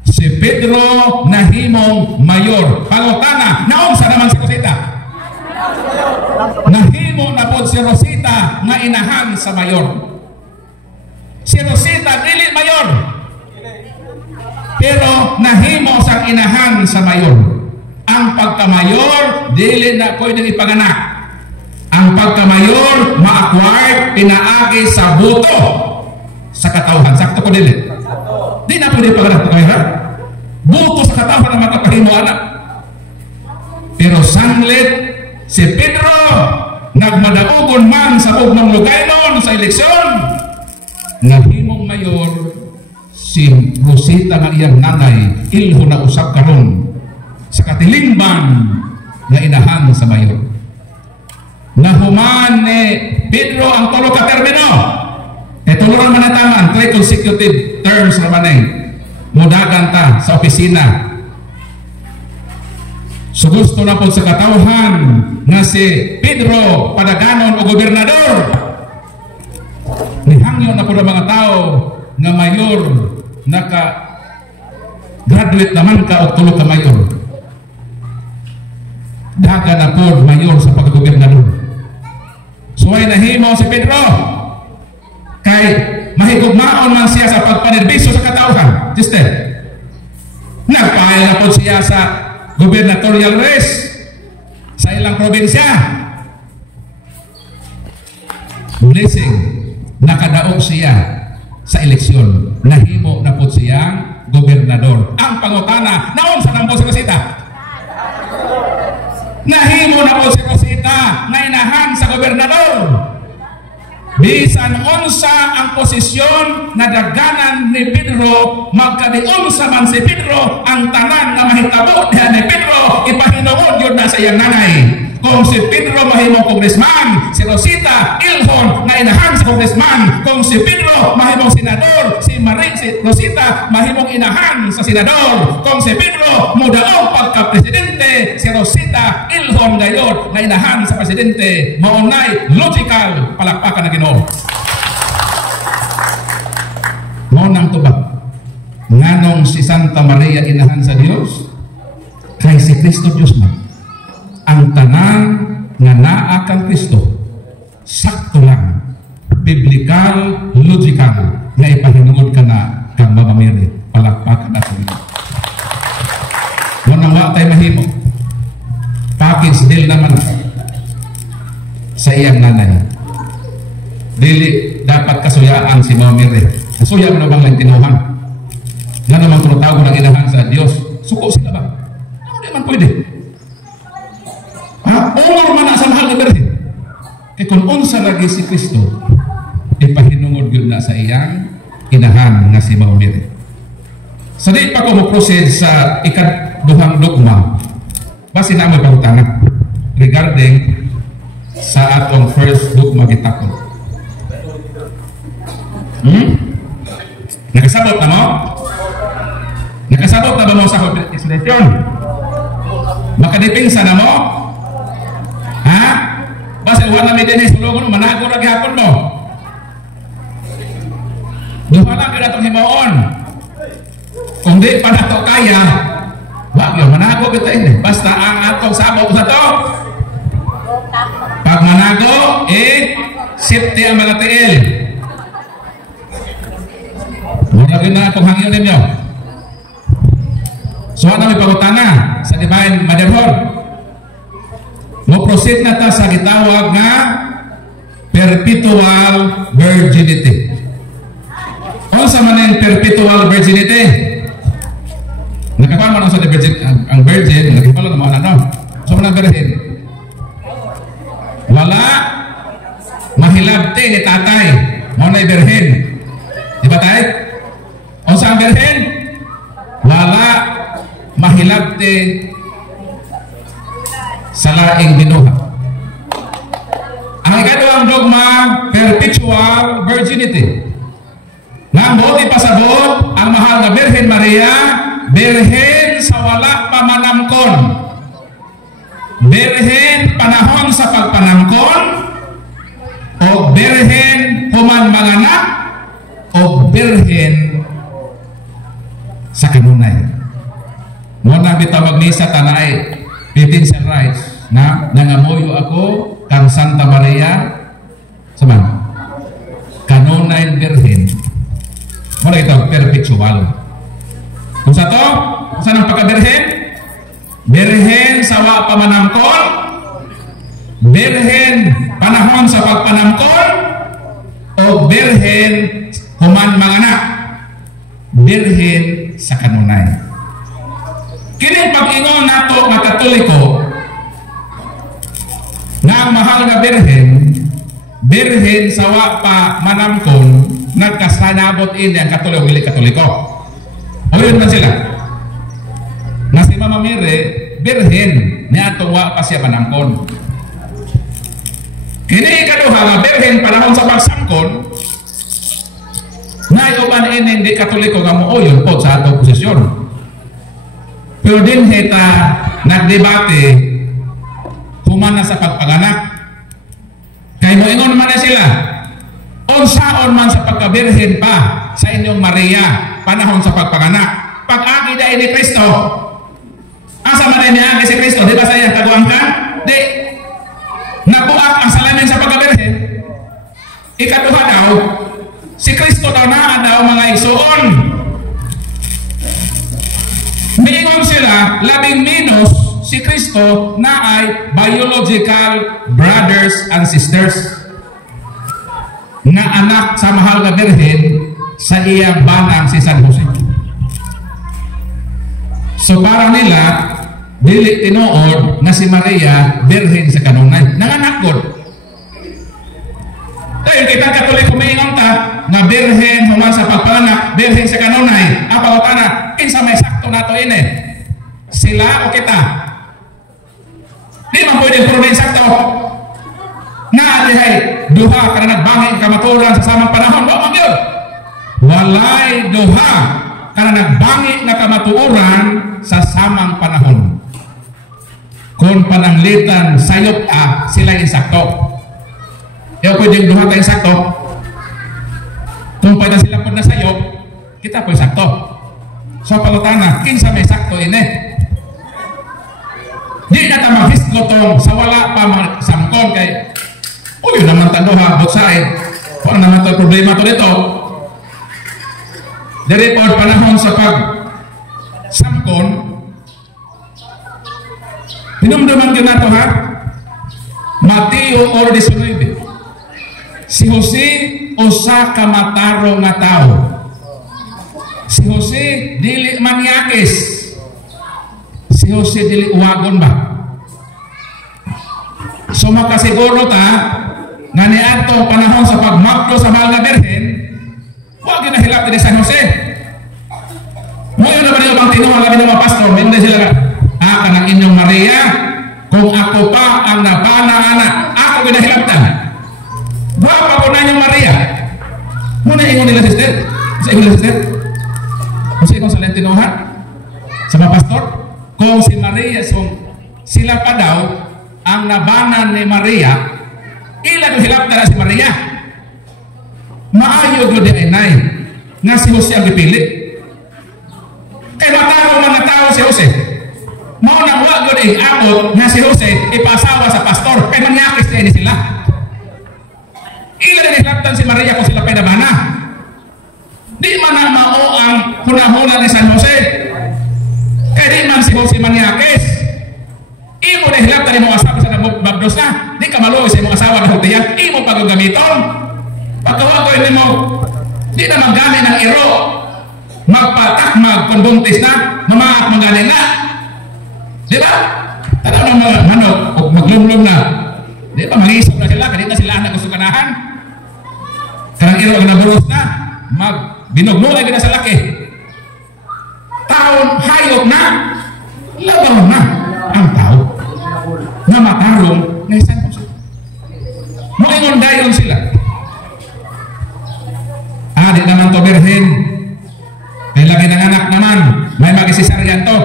si Pedro nahimong mayor. Pangutana, naunsa naman si Rosita? Nahimo na po si Rosita nga inahan sa mayor. Si Rosita dili mayor, pero nahimo sa inahan sa mayor. Ang pagkamayor dili na pwedeng ipanganak. Ang pagkamayor ma-acquired pinaagi sa buto sa katawhan. Sakto ko dili? Di na pwede ipanganak pagkamayor. Buto sa katawhan ng magkapahimo anak. Pero sanglit si Pedro nagmadaugon man sa bugnong Lugaynon sa eleksyon, nahimong mayor si Rosita nga iyang nanay, ilho na usap karon sa katilingban nga inahan sa mayor. Nahuman ni Pedro ang tulo ka termino. Tuluran man nataman 3 consecutive terms naman eh. Mudagan ta sa opisina. So gusto na po sa katawhan nga si Pedro padaganon o gobernador. Nihangyo na po ng mga tao nga mayor naka graduate naman ka o tulo ka mayor. Daga na po mayor sa paggobernador. So ay nahimo si Pedro kay mahigugmaon man siya sa pagpanerbiso sa katawhan. Just nagpahal na po siya sa gubernatorial race sa ilang probinsya. Blessing, nakadaog siya sa eleksyon. Nahimo na po siyang gobernador. Ang pangutana, naon sa nang po si Rosita? Nahimo na po si Rosita na inahan sa gobernador. Bisan unsa ang posisyon na daganan ni Pedro, magkadiunsa man si Pedro, ang tanan na mahitabo niya ni Pedro, ipahinuod yun na sa iyang nanay. Kung si Pedro mahimong congressman, si Rosita Ilhon na inahan sa congressman. Kung si Pedro mahimong senador, si Rosita mahimong inahan sa senador. Kung si Pedro mudaog pagka-presidente, si Rosita Ilhon gayon na inahan sa presidente. Maunay logical, palakpakan na Ginoo. Maunang tubag, nganong si Santa Maria inahan sa Dios, kay si Kristo Diyos man. Ang tanan nga naa kang Kristo sakto lang, biblical, logical, nga ipahinuod ka na kang mamamiri. Palakpakan na sa Ginoo. Munang wa tay mahimo, package deal naman sa iyang nanay. Dili dapat kasuyaan si mamamiri. Kasuya mo na bang lang tinuhan? Nga naman tunatago ng inahan sa Diyos. Suko sila ba? Ano di man pwede? Umar man sa mahal na Birhen. Kaya kung unsa lagi si Kristo, ipahinungod yun na sa iyang inahan nga si Mamamiri. Sa di pa ko mo-proceed sa ikaduhang dogma, base na mo pangutana regarding sa atong first dogma gitakon. Nakasabot na mo? Nakasabot na ba mo sa explanation? Makadipinsa na mo? Ha? Basta wala may dinis sulungon mo, manago na gihapon mo. Duha lang ka na itong himaon. Kung di pa na ito kaya, wag yun, manago kita ini. Basta ang atong sabot sa to. Pag manago, safety ang mga tiil. Muna yun na itong hangin ninyo. So ano may pagutana sa Divine Mother Hall? Mo-proceed na ta sa gitawag nga perpetual virginity. Ano sa manin perpetual virginity? Nakakuha mo lang sa ang virgin, nagkipalo naman ano? So man ang virgin? Wala mahilabte ni tatay. Mo na virgin. Di ba tayo? Ano sa ang virgin? Wala mahilabte sa laing binuha. Ang ikaduhang dogma, perpetual virginity. Nga mo ipasabot ang mahal na Birhen Maria, Birhen sa wala pamanamkon. Birhen panahon sa pagpanamkon, o Birhen human manganak, o Birhen sa kanunay. Muna bitaw magnisa tanay, bitin sa rights na nangamoyo ako kang Santa Maria saman kanunay Birhen. Muna ito perpetual. Kung sa to, saan ang pagka-Birhen? Birhen sa wa pamanamkon, Birhen panahon sa pagpanamkon, o Birhen human manganak, Birhen sa kanunay. Kini pag-ingon nato nga Katoliko na ang mahal nga Birhen sa wa pa manamkon, nagkasanabot ini ang Katoliko, hindi Katoliko. O yun man sila. Na si Mama Mire, Birhen niya atong wa pa siya manamkon. Kini ikaduha nga Birhen panahon sa pagsangkon, na uban ini hindi Katoliko nga mo yun po sa atong posisyon. Pero din hita nagdebate humana sa pagpanganak. Kaya mo ingon naman na sila, unsaon man sa pagkabirhen pa sa inyong Maria panahon sa pagpanganak. Pag-agi dahil ni Kristo, asa man niya agi si Kristo, di ba sa iyang taguang ka? Di. Nabuak ang salamin sa pagkabirhen. Ikaduha daw, si Kristo daw na daw mga igsuon. Mingon sila, labing minus si Kristo na ay biological brothers and sisters na anak sa mahal na Birhen sa iyang banang si San Jose. So para nila dili tinuod nga si Maria birhen sa kanunay. Nanganak gud. Dahil kita Katoliko maingon ta nga birhen human sa pagpanganak, birhen sa kanunay. Ang pangutana, kinsa may sakto nato ini? Sila o kita? Di man pwede puro din sakto. Na dihay duha kana nagbangi kamaturan sa samang panahon, wa man gyud. Walay duha kana nagbangi nga kamatuoran sa samang panahon. Kung pananglitan sayop sila insakto. Kaya pwedeng duha tayong sakto. Kung pwede sila po na sayop, kita po sakto. So palutana, kinsa may sakto ini? Di na ta maghisgo tong sa wala pa samkon kay uy naman tanduha butsaid. Kung naman to problema to dito. Dari po panahon sa pag samkon, pinumduman ko na to ha. Mateo 19. Si Jose usa ka mataro nga tao. Si Jose dili manyakis. Si Jose dili uwagon ba? So makasiguro ta nga niadto panahon sa pagmapto sa mahal nga birhen, wa ginahilap ni San Jose. Mo yun naman yung tinuha labi ng mga pastor, hindi sila kanang inyong Maria, kung ako pa ang nabana anak, ako ginahilaptan. Bapa ko na niyong Maria. Muna ingon nila sister. Sa ingon nila sister. Kung sa ingon sa lentinuhan, sa mga pastor, kung si Maria, sila pa daw ang nabanan ni Maria, ilan hilaptan na si Maria. Maayo ko din ay nga si Jose ang dipili. Kaya mataro man na tao si Jose. Maunang wag yun abot nga si Jose ipasawa sa pastor. Kaya manyakis din sila. Ilan hilaptan si Maria kung sila pa'y nabana. Di man ang mao ang hunahuna ni San Jose. Kaya di man si Jose manyakis. Imo na hilaptan mo asawa sa nababdos na. Di ka maluoy sa imong asawa na hutiya. Imo pagagamiton. Pagkawagoy ni mo, di na maggamit ng iro. Magpatakmag kung buntis na, mamaak magaling na. Di ba? Tanaw ng mga manok, o maglumlum na. Di ba? Mag-iisip na sila, kanina sila na gusto kanahan. Karang iro ang naburos na, binugmulay na sa laki. Taon, hayop na, labaw na ang tao. Na matarong, na isang puso. Moingon dayon sila. Di naman to birhen. May lagay ng anak naman. May mag-isisaryan to.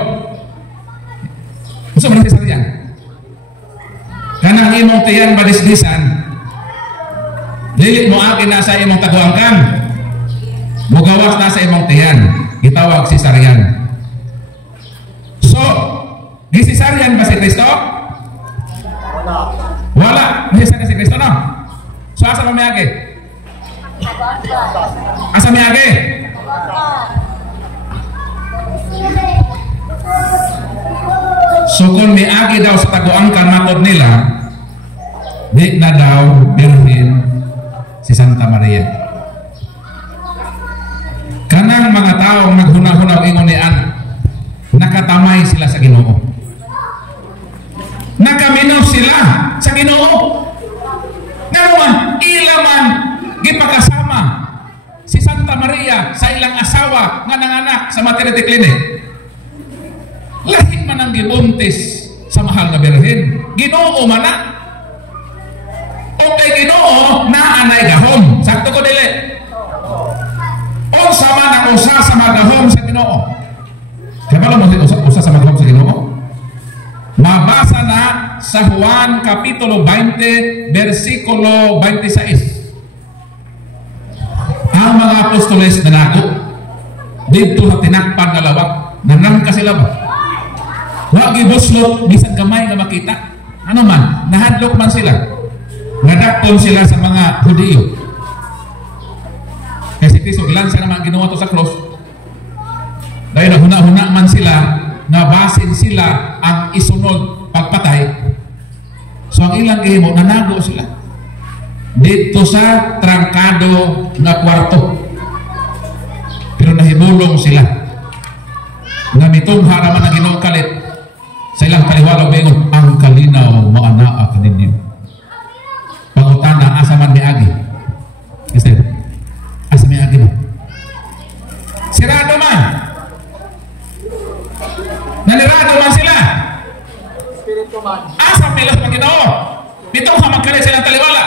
Gusto mo na sisaryan? Kanang imong tiyan badisdisan, lilit mo akin na sa imong taguangkan. Mugawas na sa imong tiyan. Itawag sisaryan. So, gisisaryan ba si Kristo? Wala. Gisisaryan si Kristo, no? So, asa mo may agi? Asa may agi? So kung may agi daw sa taguangkan matod nila, di na daw birhen si Santa Maria. Kanang mga taong naghuna-hunaw ingon ni Ana, nakatamay sila sa Ginoo. Nakaminos sila sa Ginoo. Ngayon, ilaman gipakasama si Santa Maria sa ilang asawa nga nanganak sa maternity clinic. Lahi man ang gibuntis sa mahal na birhen. Ginoo man na. O kay Ginoo na anay gahom. Sakto ko dili. Unsa man ang usa sa magahom sa Ginoo. Kaya pala mo usa sa magahom sa Ginoo. Mabasa na sa Juan Kapitulo 20 versikulo 26. Ang mga apostoles na nako dito na tinakpan nga lawak, nanangka sila ba? Wa gibuslot bisan gamay nga makita. Ano man, nahadlok man sila. Nadakton sila sa mga Hudiyo. Kasi Kristo gilansa naman ginawa to sa cross. Dahil nahuna-huna man sila, nabasin sila ang isunod pagpatay. So ang ilang gihimo, nanago sila dito sa trangkado na kwarto. nahibulong sila nga mitungha raman ang Ginoo kalit sa ilang kaliwala baingon ang kalinaw maanaa kaninyo. Pangutana asa man miagi. Mister, asa miagi ba? Sirado man. Nanirado man sila. Espiritu man. Asa pilas ng Ginoo. Mitungha man kalit sa ilang kaliwala.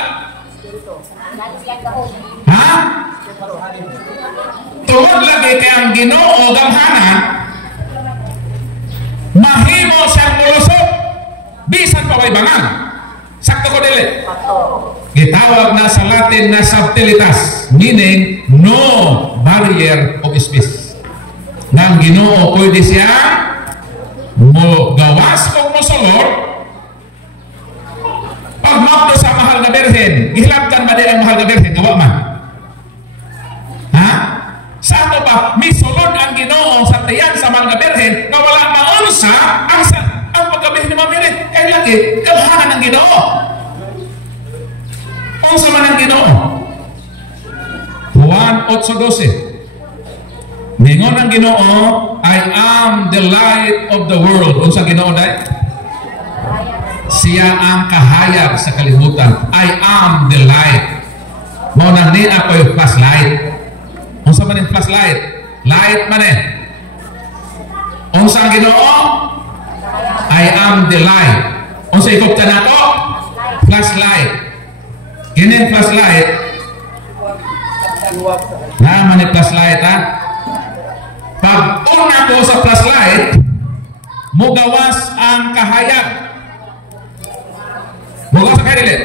Ha? Tungod lagi kay ang Ginoo gamhanan mahimo siyang mulusok bisan pa way bangang. Sakto ko dili. Gitawag na sa Latin na subtilitas, meaning no barrier of space. Nang Ginoo pwede siya mo gawas o mosolor pag mabdo sa mahal na berhen. Gihilabtan ba din ang mahal na berhen? Gawa man. Ha? Sa ato pa, misulod ang Ginoo sa tiyan sa mahal na berhen na wala maunsa ang pagkabih ni Mamiri. Kaya lagi, gamhanan ng Ginoo. Unsa man ang Ginoo? Juan 8:12. Ningon ang Ginoo, I am the light of the world. Unsa Ginoo dai? Siya ang kahayag sa kalibutan. I am the light. Mao nang ni ako'y flashlight. Unsa man ang flashlight? Light man eh. Unsa ang Ginoo? I am the light. Unsa ikot ka nato? Flashlight. Kini flashlight. Man ni flashlight ha? Pag una ko sa flashlight, mugawas ang kahayag. Mugawas ang kahayag.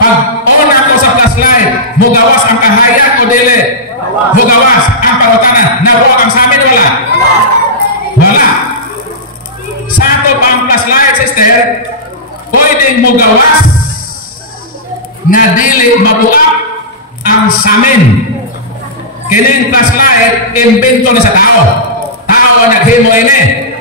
Pag una ko sa flashlight, mugawas ang kahayag o dili? Mugawas ang pangutana. Nabuwag ang sa amin wala? Wala. Sa ato pa ang flashlight, sister, pwedeng mugawas nga dili mabuak ang samin. Kining flashlight imbento ni sa tao. Tao ang naghimo ini.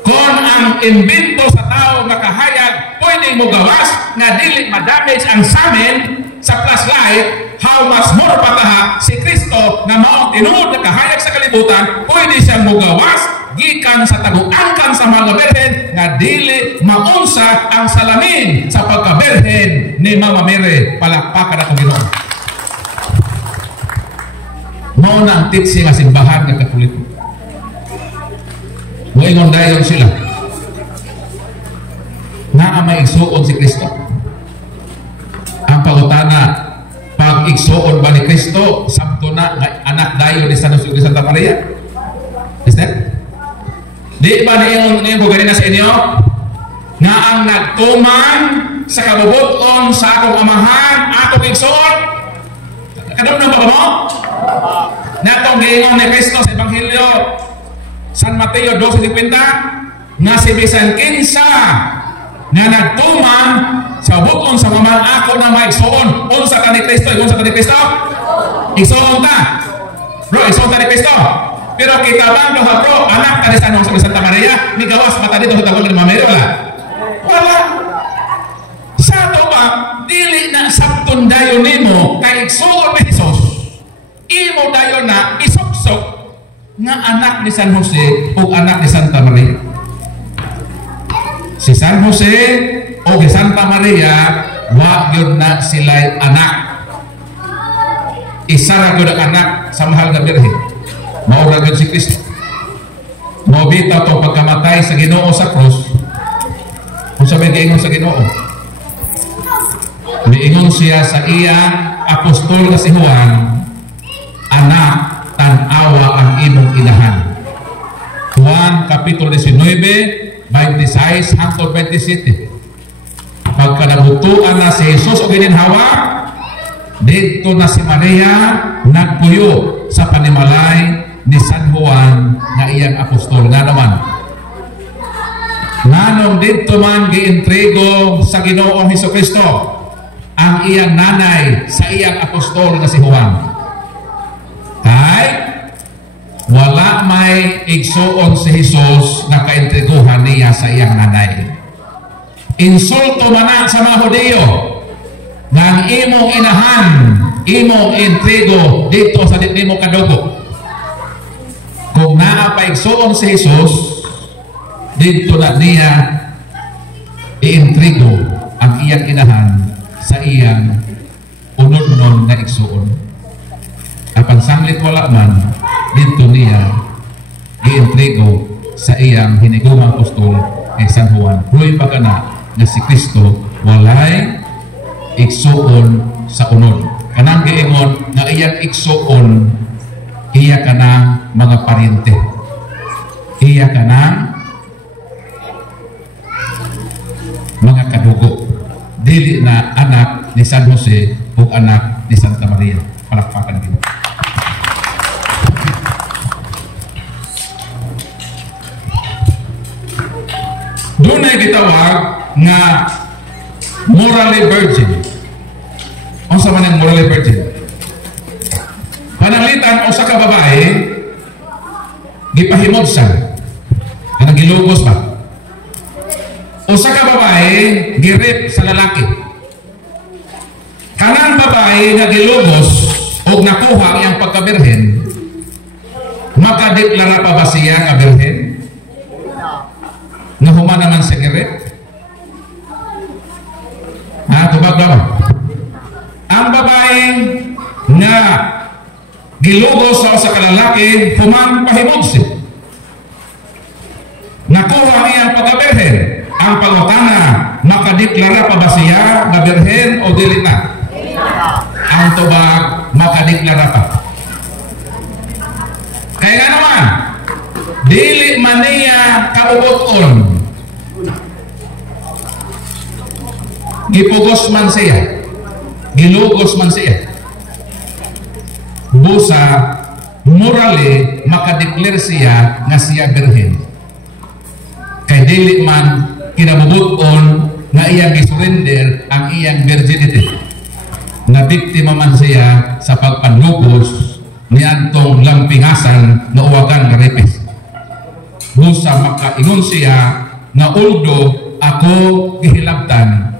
Kung ang imbento sa tao nga kahayag pwedeng mugawas nga dili ma-damage ang samin sa flashlight, how much more pataha si Kristo na mao tinuod na kahayag sa kalibutan pwede siyang mugawas gikan sa taguangkan sa mga berhen nga dili maunsa ang salamin sa pagkaberhen ni Mama Mary. Palakpakan ako Ginoo. Mao na ang titsi nga simbahan nga Katoliko. Moingon dayon sila nga ang maigsuon si Kristo. Ang pangutana, pag igsuon ba ni Kristo sabto na nga anak dayon ni San Jose de Santa Maria? Is that? Di ba niyon ko ganina sa inyo nga ang nagtuman sa kabubuton sa akong amahan atong igsuon? Kadum na ba mo? Natong giingon ni Kristo sa Ebanghelyo San Mateo 12:50 nga si bisan kinsa nga nagtuman sa buton sa mamang ako na maigsuon. Unsa ka ni Kristo? Unsa ka ni Kristo? Igsuon ta. Bro, igsuon ta ni Kristo. Pero kita bang doha bro, anak ka ni San Jose de Santa Maria, ni gawas mata dito sa tawag ni Mamero wala? Wala. Sa to ba, dili na sabton dayon nimo kay igsuon ni Jesus. Imo dayon na isuksok nga anak ni San Jose o anak ni Santa Maria. Si San Jose o si Santa Maria wa gyud na sila'y anak. Isa ra gyud ang anak sa mahal nga Birhen. Mao ra gyud si Kristo. Mao bitaw tong pagkamatay sa Ginoo sa krus. Kung sabi giingon sa Ginoo, miingon siya sa iyang apostol nga si Juan, anak, tan-awa ang imong inahan. Juan kapitulo 19, 26 hangtod 27. Pagkanabutuan na si Jesus o gininhawa, dito na si Maria nagpuyo sa panimalay ni San Juan na iyang apostol. Nga naman, nganong dito man giintrigo sa Ginoong Hesukristo ang iyang nanay sa iyang apostol na si Juan. Wala may igsuon si Jesus na kaintriguhan niya sa iyang nanay. Insulto man sa mga Hudiyo nga ang imong inahan imong intrigo dito sa di mo kadugo. Kung naapaigsoon si Jesus, dito na niya iintrigo ang iyang inahan sa iyang unod-non na igsoon. Apan sanglit wala man, dito niya iintrigo sa iyang hinigumang apostol kay San Juan. Huwag pa ka na si Kristo walay igsoon sa unod. Kanang giingon na iyang igsoon, iya ka ng mga paryente. Iya ka ng mga kadugo. Dili na anak ni San Jose o anak ni Santa Maria. Palakpakan din. Doon ay gitawag nga morally virgin. Ang sa manang morally virgin. Pananglitan o sa kababae, gipahimod siya. Kanang gilugos ba? O sa kababae, girip sa lalaki. Kanang babae nga gilugos o nakuha iyang pagkabirhen, makadeklara pa ba siya nga birhen? Nahuman naman sa girip? Tubag naman. Ang babaeng nga gilugos sa kalalaki, human pahimod siya. Nakuha iyang pagkabirhen. Ang pangutana, makadeklara pa ba siya na birhen o dili na? Ang tubag, makadeklara pa. Kaya nga naman, dili man niya kaubuton. Gipugos man siya. Gilugos man siya. Busa, morally, makadeklar siya nga siya birhen. Kay dili man kinabubuton nga iyang gisurrender ang iyang virginity. Na biktima man siya sa pagpanlugos ni antong lampingasan na uwagan nga repes. Busa makaingon siya nga uldo ako gihilabtan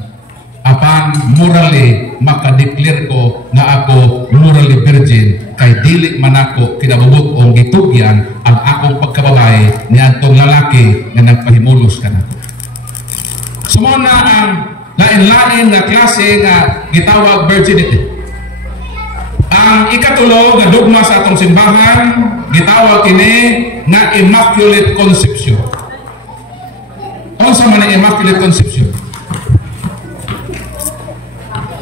apan morally makadeklar ko nga ako morally virgin kay dili man ako kinabubuton gitugyan ang akong pagkababae ni antong lalaki nga nagpahimulos kanako. Sumo na ang lain-lain na klase nga gitawag virginity. Ang ikatulo nga dogma sa atong simbahan gitawag kini nga Immaculate Conception. Unsa man ang Immaculate Conception?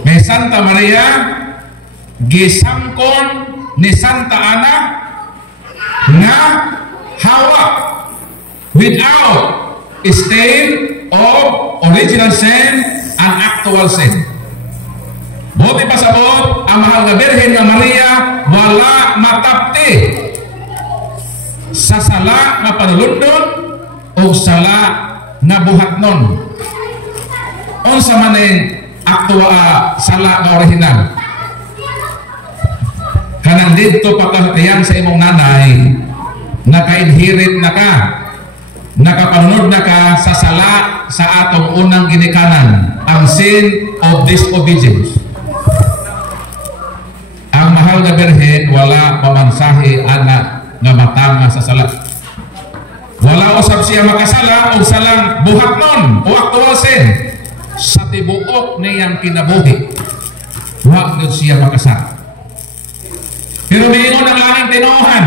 May Santa Maria gisangkon ni Santa Ana nga hawa without stain of original sin and actual sin. Buti pa sabot, ang mahal na Birhen nga Maria wala matapti sa sala nga panulundon o sala nga buhatnon. Unsa man ang sala nga original. Kanang dito pagkakatayan sa imong nanay, naka-inherit na ka, nakapanunod na ka sa sala sa atong unang ginikanan, ang sin of disobedience. Ang mahal na Birhen wala pamansahe anak nga matanga sa sala. Wala usab siya makasala o salang buhatnon o actual sin sa tibuok niyang kinabuhi. Huwag din siya makasala. Pero miingon ang langing tinuhan,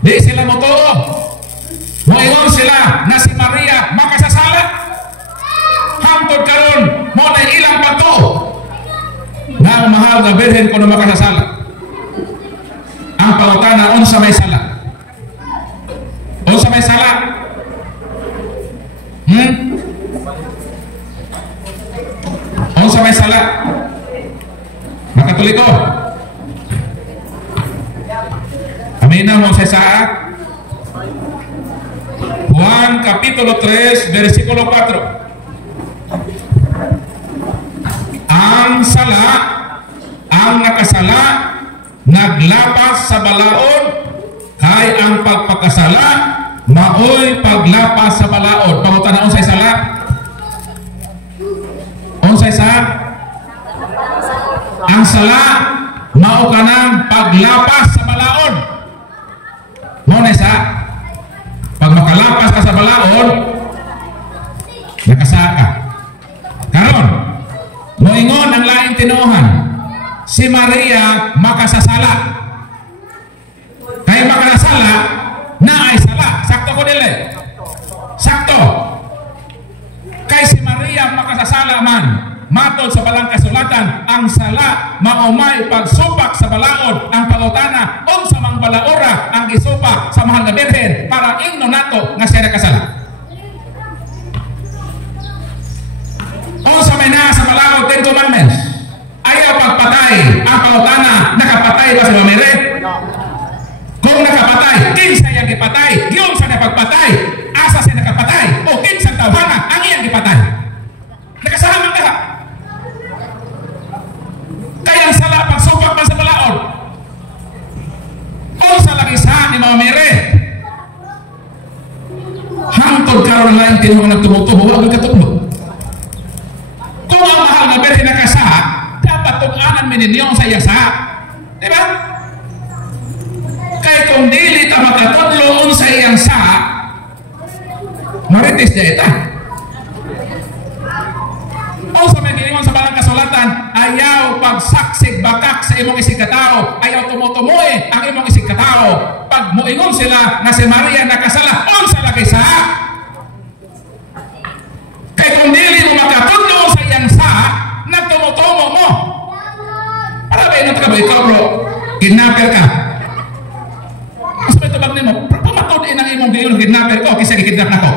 di sila motoo. Moingon sila na si Maria makasasala. Hangtod karon mo na ilang pagtuo na ang mahal na Birhen ko na makasasala. Ang pangutana, unsa may sala? Unsa may sala? Unsa may sala? Makatuliko. Amina mo sa Isaac. Juan kapitulo 3 versikulo 4. Ang sala, ang nakasala, naglapas sa balaod, kay ang pagpakasala, maoy paglapas sa balaod. Pangutana, unsay sala? Unsay sa? sala mao kanang paglapas sa balaod. Mo na sa pag makalapas ka sa balaod, nakasaka ka. Karon, moingon ang laing tinuohan, si Maria makasasala. Kaya makasasala, na ay sala. Sakto ko nila. Sakto. Kay si Maria makasasala man, matod sa balang kasulatan, ang sala maumay pagsupak sa balaod. Ang pangutana, unsa mang balaora ang isupak sa mahal na Birhen para ingno nato nga siya nakasala. Unsa may naa sa balaod, 10 commandments. Ayaw pagpatay. Ang pangutana, nakapatay ba si Mamere? Kung nakapatay, kinsa yang ipatay? Yung sa napagpatay, asa siya nakapatay? O kinsang tawhana ang iyang ipatay? Nakasahamang ka. Kaya ang sala pagsupak man sa balaod. Kung sa lagi sa ni Mamere, hangtod karon lang tinuong nagtumutubo, huwag katulog. Kung ang mahal na Birhen nakasa, dapat tug-anan mininyong sa iya sa. Diba? Kaya kung dili ta makatudloon sa iyang sa, marites niya ita. O sa may giningon sa balang kasulatan, ayaw pagsaksig bakak sa imong isig katao, ayaw tumutumoy ang imong isig katao. Pag muingon sila na si Maria nakasala, unsa lagi sa? Kaya kung dili mo makatudloon sa iyang sa, nagtumutumo mo. Para ba yun ka ba ikaw bro? Kidnapper ka. Mas may tabag nimo, pamatod ang imong giyon kidnapper ko, kisa gikidnap na ko.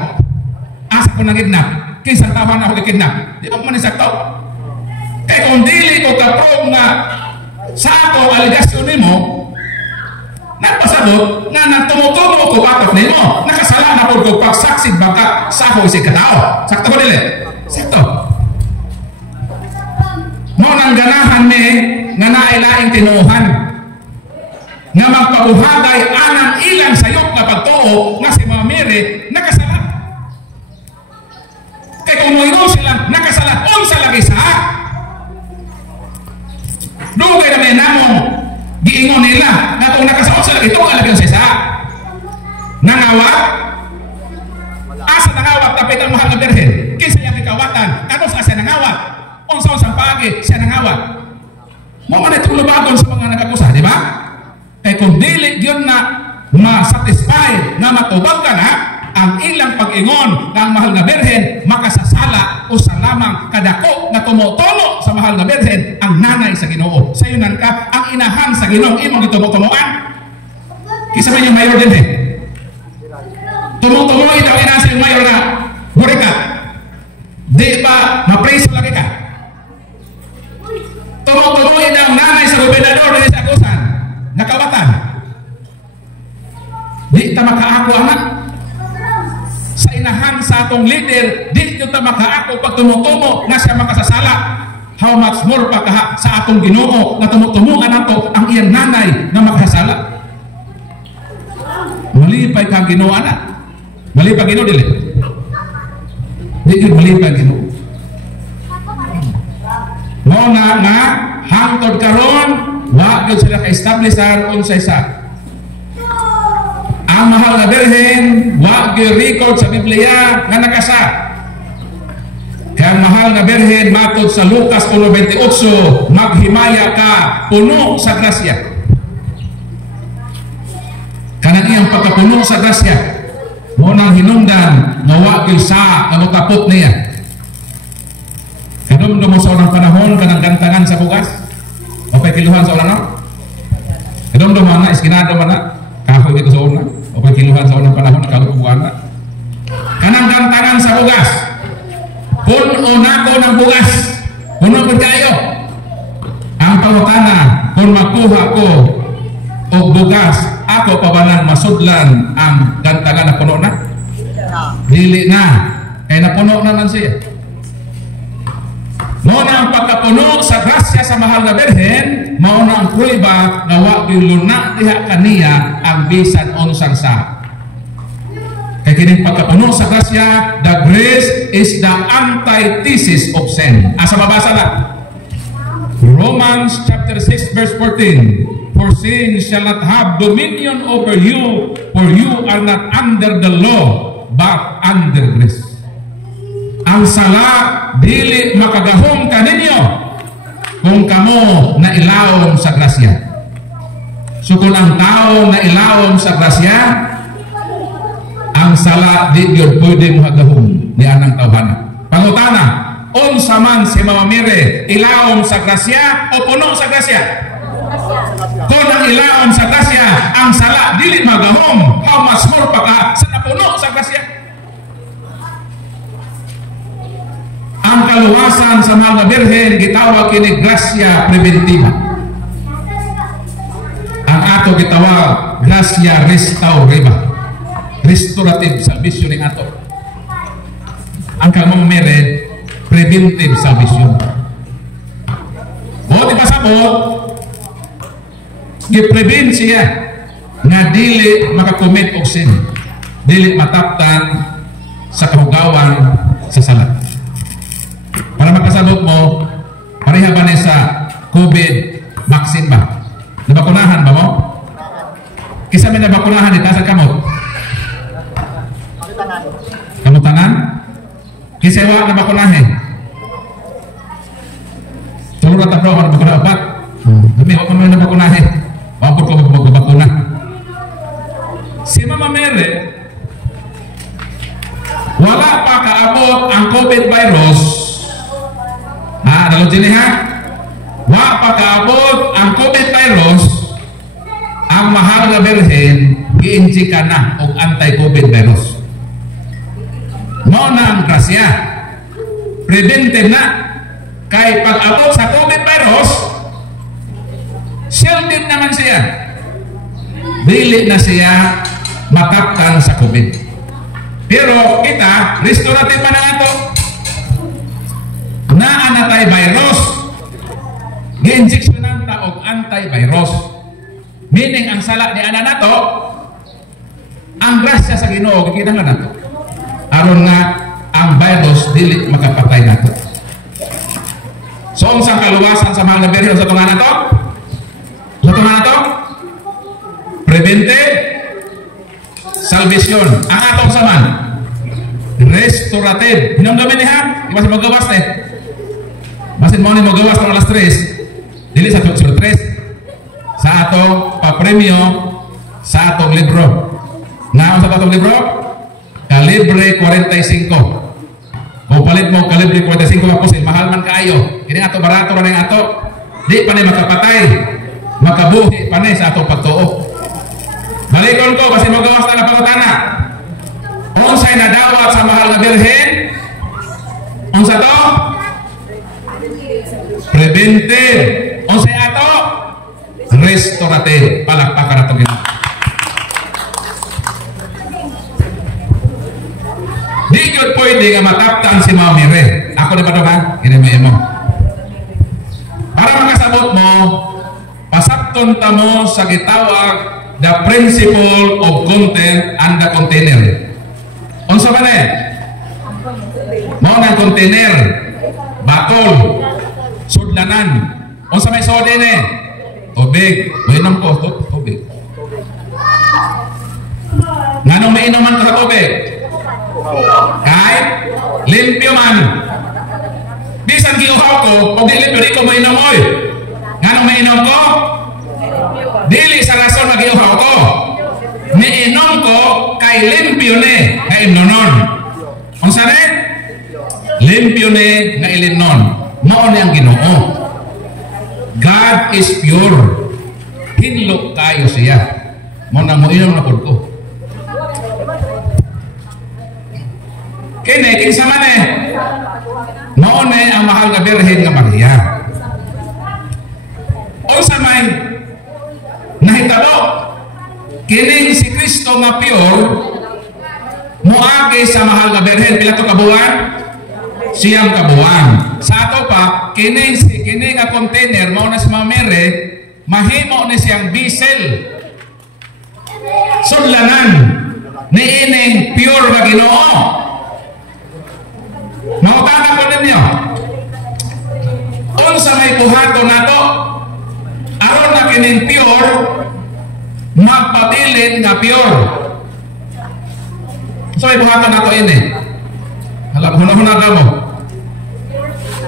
Asa ko nang kidnap? Kinsa tama na ako gikidnap? Di ba man isakto? Kaya kung dili ko kaprog nga sa ako aligasyon nimo, nagpasabot nga nagtumutumo ko apat nimo, nakasala na po ko pagsaksig baka sa ako isig katao. Sakto ko dili? Sakto. Mo nang ganahan ni nga nailaing tinuhan nga magpabuhagay anang ilang sayop nga pagtuo nga si Mamere nakasala. Kaya kung mayroon silang nakasala, unsa lagi sa? Dugay na may namong giingon nila na kung nakasala, unsa lagi ito kalagyan siya sa? Nangawat? Asa nangawat tapit ang mahal na Birhen? Kinsa yung ikawatan? Kanos asa nangawat? Unsa-unsang pagi siya nangawat? Mo man itong lubagon sa mga nagakusa, di ba? Kaya kung dili yun na ma-satisfy na matubag ka na, ang ilang pag-ingon ng mahal na Birhen makasasala o sa lamang kadako na tumutumo sa mahal na Birhen ang nanay sa Ginoo. Sa yunan ka, ang inahan sa Ginoo imong itumutumoan. Kisa man yung mayor din tumutumoy daw inasa yung mayor na buri ka. Di ba ma-praise lagi ka? Tumutumoy daw nanay sa gobernador din sa Agusan nakawatan. Di ta makaako anak sa inahan sa atong leader, di ta makaako pag tumutumo na siya makasasala. How much more pa kaha sa atong Ginoo na tumutumungan nato ang iyang nanay na makasasala. Malipay ka Ginoo anak. Malipay Ginoo dili. Di malipay Ginoo. Mo nga hangtod karon wa gyud sila ka-establish sa unsay sa. Ang mahal na Birhen wa gyud record sa Biblia nga nakasa. Kaya ang mahal na Birhen matod sa Lucas 1:28, maghimaya ka puno sa grasya. Kanang iyang pagkapuno sa grasya mo nang hinungdan nga wa gyud sa nga motapot niya. Kadumdum mo sa unang panahon kanang gantangan sa bugas o kay kiluhan sa unang kadumdum mo na iskinado man na kahoy dito sa una o kay kiluhan sa unang panahon nakalubuan na kanang gantangan sa bugas puno na ko ng bugas puno po kayo ang pangutana kung makuha ko o bugas ako pa ba nang masudlan ang gantangan na puno na? Dili na kaya napuno na man siya. Mauna ang pagkapuno sa grasya sa mahal na Birhen, mauna ang prueba na wa giluna diha kaniya ang bisan unsang sa. Kaya kining pagkapuno sa grasya, the grace is the antithesis of sin. Asa mabasa na? Romans chapter 6 verse 14. For sin shall not have dominion over you, for you are not under the law, but under grace. Ang sala dili makagahom kaninyo kung kamo nailawom sa grasya. So kung ang tao nailawom sa grasya, ang sala di yun pwede mo hagahom ni anang tawhana. Pangutana, unsa man si Mama Mire, ilawom sa grasya o puno sa grasya? Kung ang ilawom sa grasya, ang sala dili magahom, how much more pa ka sa napuno sa grasya? Ang kaluwasan sa mga birhen gitawag kini grasya preventiva. Ang ato gitawag grasya restaurativa, restorative salvation ning ato. Ang kamong mere preventive salvation. O di pasabot gi-prevent siya nga dili makakomit og sin, dili mataptan sa kahugawan sa sala. Para makasabot mo, pareha ba ni sa COVID vaccine ba? Nabakunahan ba mo? Kisa may nabakunahan ita sa kamot? Kamutanan? Kisa wa nabakunahin? Tulog na tablo ka nabakuna upat? Dami ako may nabakunahin. Wapot ko magbakuna. Si Mama Mary, wala pa kaabot ang COVID virus. Dalog din ha? Wa pa kaabot ang COVID virus, ang mahal na birhen gi-injika na og anti-COVID virus. Mao na ang grasya. Preventive na. Kay pag-abot sa COVID virus, shielded naman siya. Dili na siya mataptan sa COVID. Pero kita, restorative pa na ito. Na anti-virus, gi-injeksyonan ta og anti-virus. Meaning ang sala ni ana nato, ang grasya sa Ginoo gikinahanglan nato. Aron nga ang virus dili makapatay nato. So unsang kaluwasan sa mga birhen sa tunga nato? Sa tunga nato? Preventive salvation. Ang atong saman restorative. Hinunggamin ni ha? Iwas magawas eh. Masin mo ni magawas para alas 3. Dili sa 3 sa ato papremyo sa atong libro. Nga sa atong libro? Kalibre 45. Kung palit mo kalibre 45 kapos, mahal man kaayo. Kini ato barato ra ning ato. Di pa ni makapatay. Makabuhi pa ni sa atong pagtuo. Balikon ko kasi magawas na pangutana. Unsay nadawat sa mahal na birhen? Unsa to? Preventive. Unsay ato? Restorative. Palakpakan ato Ginoo. Di gyud pwede nga mataptan si Mama Mire. Ako di ba ha? Kinimay mo. Para makasabot mo, pasabton ta mo sa gitawag the principle of content and the container. Unsa ba ni? Mao nang container, bakol, sudlanan. Unsa may soda ni? Tubig. Mainom ko tubig. Nganong mainom man ka sa tubig? Kay limpyo man. Bisan giuhaw ko, pag di limpyo di ko mainom oy. Nganong mainom ko? Dili sa rason magiuhaw ko. Niinom ko kay limpyo ni nga imnonon. Unsa ni? Limpyo ni nga ilinon. Mao ni ang Ginoo. God is pure. Hinlo kayo siya. Mo na mo inom na pud ko. Kini kinsa man eh. Mao ni ang mahal nga birhen nga Maria. Unsa may nahitabo kining si Kristo nga pure moagi sa mahal nga birhen pila to kabuan? Siyang kabuan. Sa ato pa kining nga container mao na si Mama Mary mahimo ni siyang bisel. Sudlanan ni ining pure nga Ginoo. Mautana ko ninyo. Unsa may buhato nato aron na kining pure magpabilin nga pure. So ibuhato nato ini. Hala huna-huna ka mo.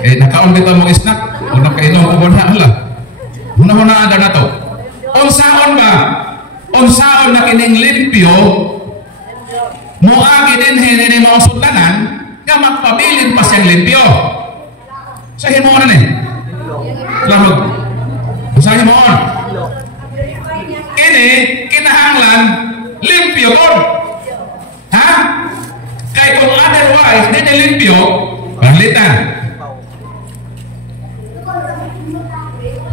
Nakaon bitaw mo snack, una kainom ko na hala. Huna-huna ada nato. Unsaon ba? Unsaon na kining limpyo moagi dinhi ni mga sudlanan nga magpabilin pa siyang limpyo. Sa himuon ni. Lamog. Sa himuon. Ini kinahanglan limpyo kon. Ha? Kay kung otherwise di limpyo, palitan.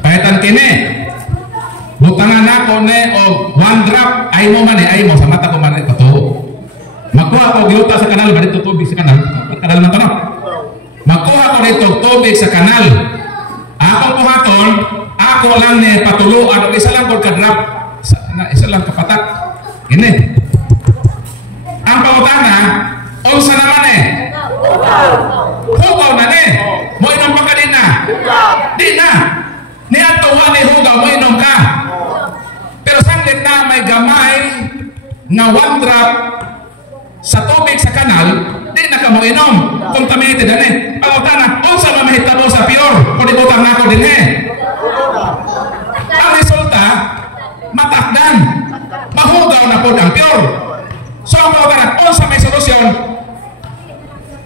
Palitan kini. Butangan ako ni o one drop ay mo man ay mo sa mata ko man ito. Magkuha ko giuta sa kanal ba dito tubig sa kanal? Kanal man to no? Magkuha ko dito tubig sa kanal. Ako buhaton, ako lang ni patuluan o isa lang ko ka-drop, isa lang kapatak. Ini. Ang pangutana, unsa naman hugaw na ni. Mo inom pa ka din na. Di na. Ni atuwa ni hugaw mo inom ka. Pero sanglit na may gamay nga one drop sa tubig sa kanal, di na ka mo inom. Contaminated na ni. Pangutana, unsa na mahitabo sa pure? Kung di butang na ako din Ang resulta, matakdan. Mahugaw na po ang pure. So ang pangutana, unsa may solusyon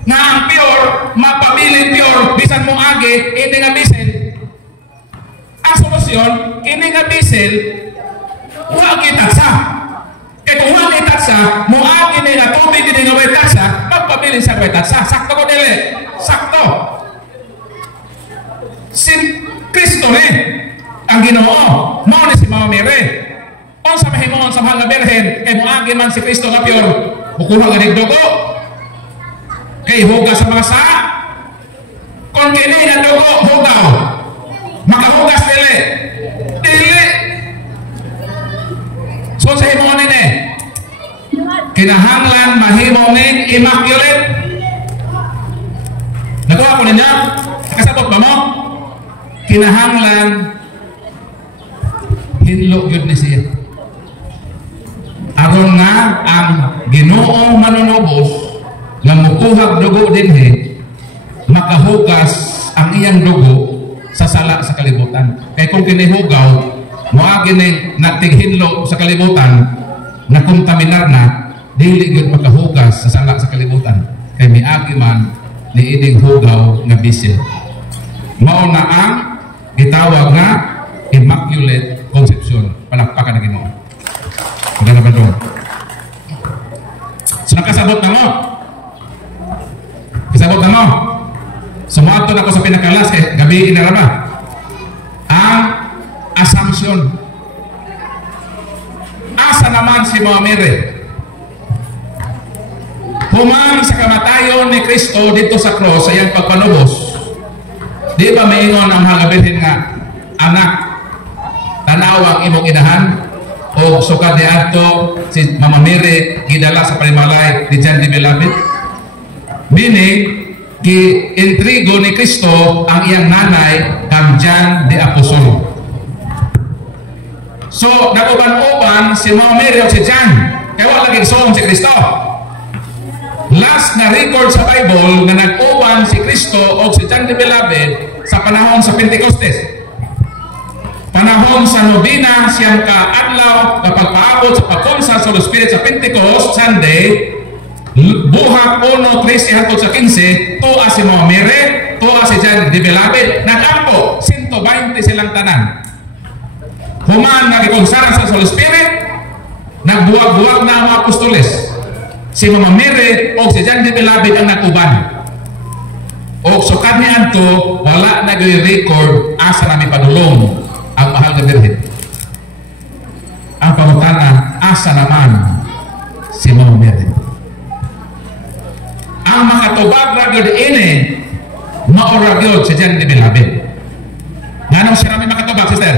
na ang pure, mapabilin pure, bisan mo agi, hindi nga bisin. Ang solusyon, hindi nga bisin, huwag itatsa. Kaya kung huwag itatsa, muagi na nga tubig hindi nga may tatsa, magpabilin sa may tatsa. Sakto ko dili. Sakto. Si Kristo ang Ginoo. Mao ni si Mama Mary. Kung sa mahimong sa mga birhen, kay muagi man si Kristo nga pure, bukuha nga dugo. Kay huga sa mga sa. Kung kini na dugo, hugaw. Makahugas dili. Dili. So sa himong ni kinahanglan mahimong ni immaculate. Nakuha ko ninyo? Nakasabot ba mo? Kinahanglan hinlo yun ni siya. Aron nga ang Ginoong manunubos nga mukuhag dugo dinhi makahugas ang iyang dugo sa sala sa kalibutan. Kaya kung kinihugaw, muagi ni natighinlo sa kalibutan na kontaminar na, dili gyud makahugas sa sala sa kalibutan. Kay miagi man ni iding hugaw nga bisin. Mao na ang gitawag nga Immaculate Conception. Palakpakan na Ginoo. Maganda ba doon? So nakasabot na mo. Kasabot na mo. Sumuadto na ako sa pinakalas kay gabi inarama. Ang assumption. Asa naman si Mama Mary? Humang sa kamatayon ni Kristo dito sa cross sa iyang pagpanubos. Di ba maingon ang mga birhen nga anak tanawang imong inahan o sukad ni adto si Mama Mary gidala sa panimalay ni John the Beloved? Meaning gi-intrigo ni Kristo ang iyang nanay kang John the Apostle. So naguban-uban si Mama Mary o si John kaya wala gigsoon si Kristo. Last na record sa Bible na nag-uban si Kristo o si John the Beloved sa panahon sa Pentecostes. Panahon sa Novena siyang kaadlaw kapag paabot sa pagkonsa sa Holy Spirit sa Pentecost Sunday, buhat 1:13 hangtod sa 15, tuwa si Mama Mary, tuwa si John the Beloved, nag-ampo 120 silang tanan. Human nagikonsara sa Holy Spirit, nagbuwag-buwag na ang mga apostoles. Si Mama Mary o si John the Beloved ang nag-uban. O sukad ni Anto, wala nag-record asa namin padulong ang mahal na birhen. Ang pangutana, asa naman si Mama Mary? Ang makatubag ragyod ini, mauragyod si John the Beloved. Nga siya namin makatubag, sister?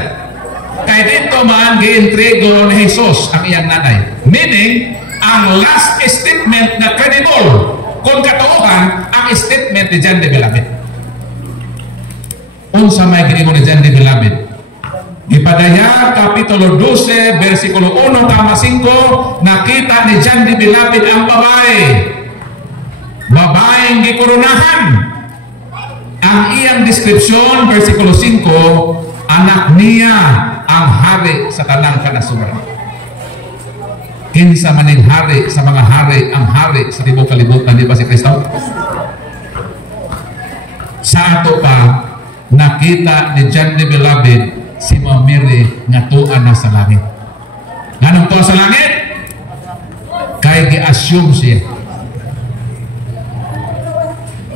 Kaya dito man, gi-intrigo ni Jesus ang iyang nanay. Meaning, ang last statement na credible kung katuuhan ang statement ni John the Beloved. unsa may giingon ni John the Beloved. Ipadaya Kapitulo 12, versikulo 1 tama 5, nakita ni John the Beloved ang babae. Babaeng gikurunahan. Ang iyang description, versikulo 5, anak niya ang hari sa tanang kanasuran. Kinsa maning hari sa mga hari, ang hari sa tibuok kalibutan, di ba si Kristo? Sa ato pa, nakita ni John the Beloved si Ma'am Mary nga tuan na sa langit. Nganong tuan sa langit? Kay gi-assume siya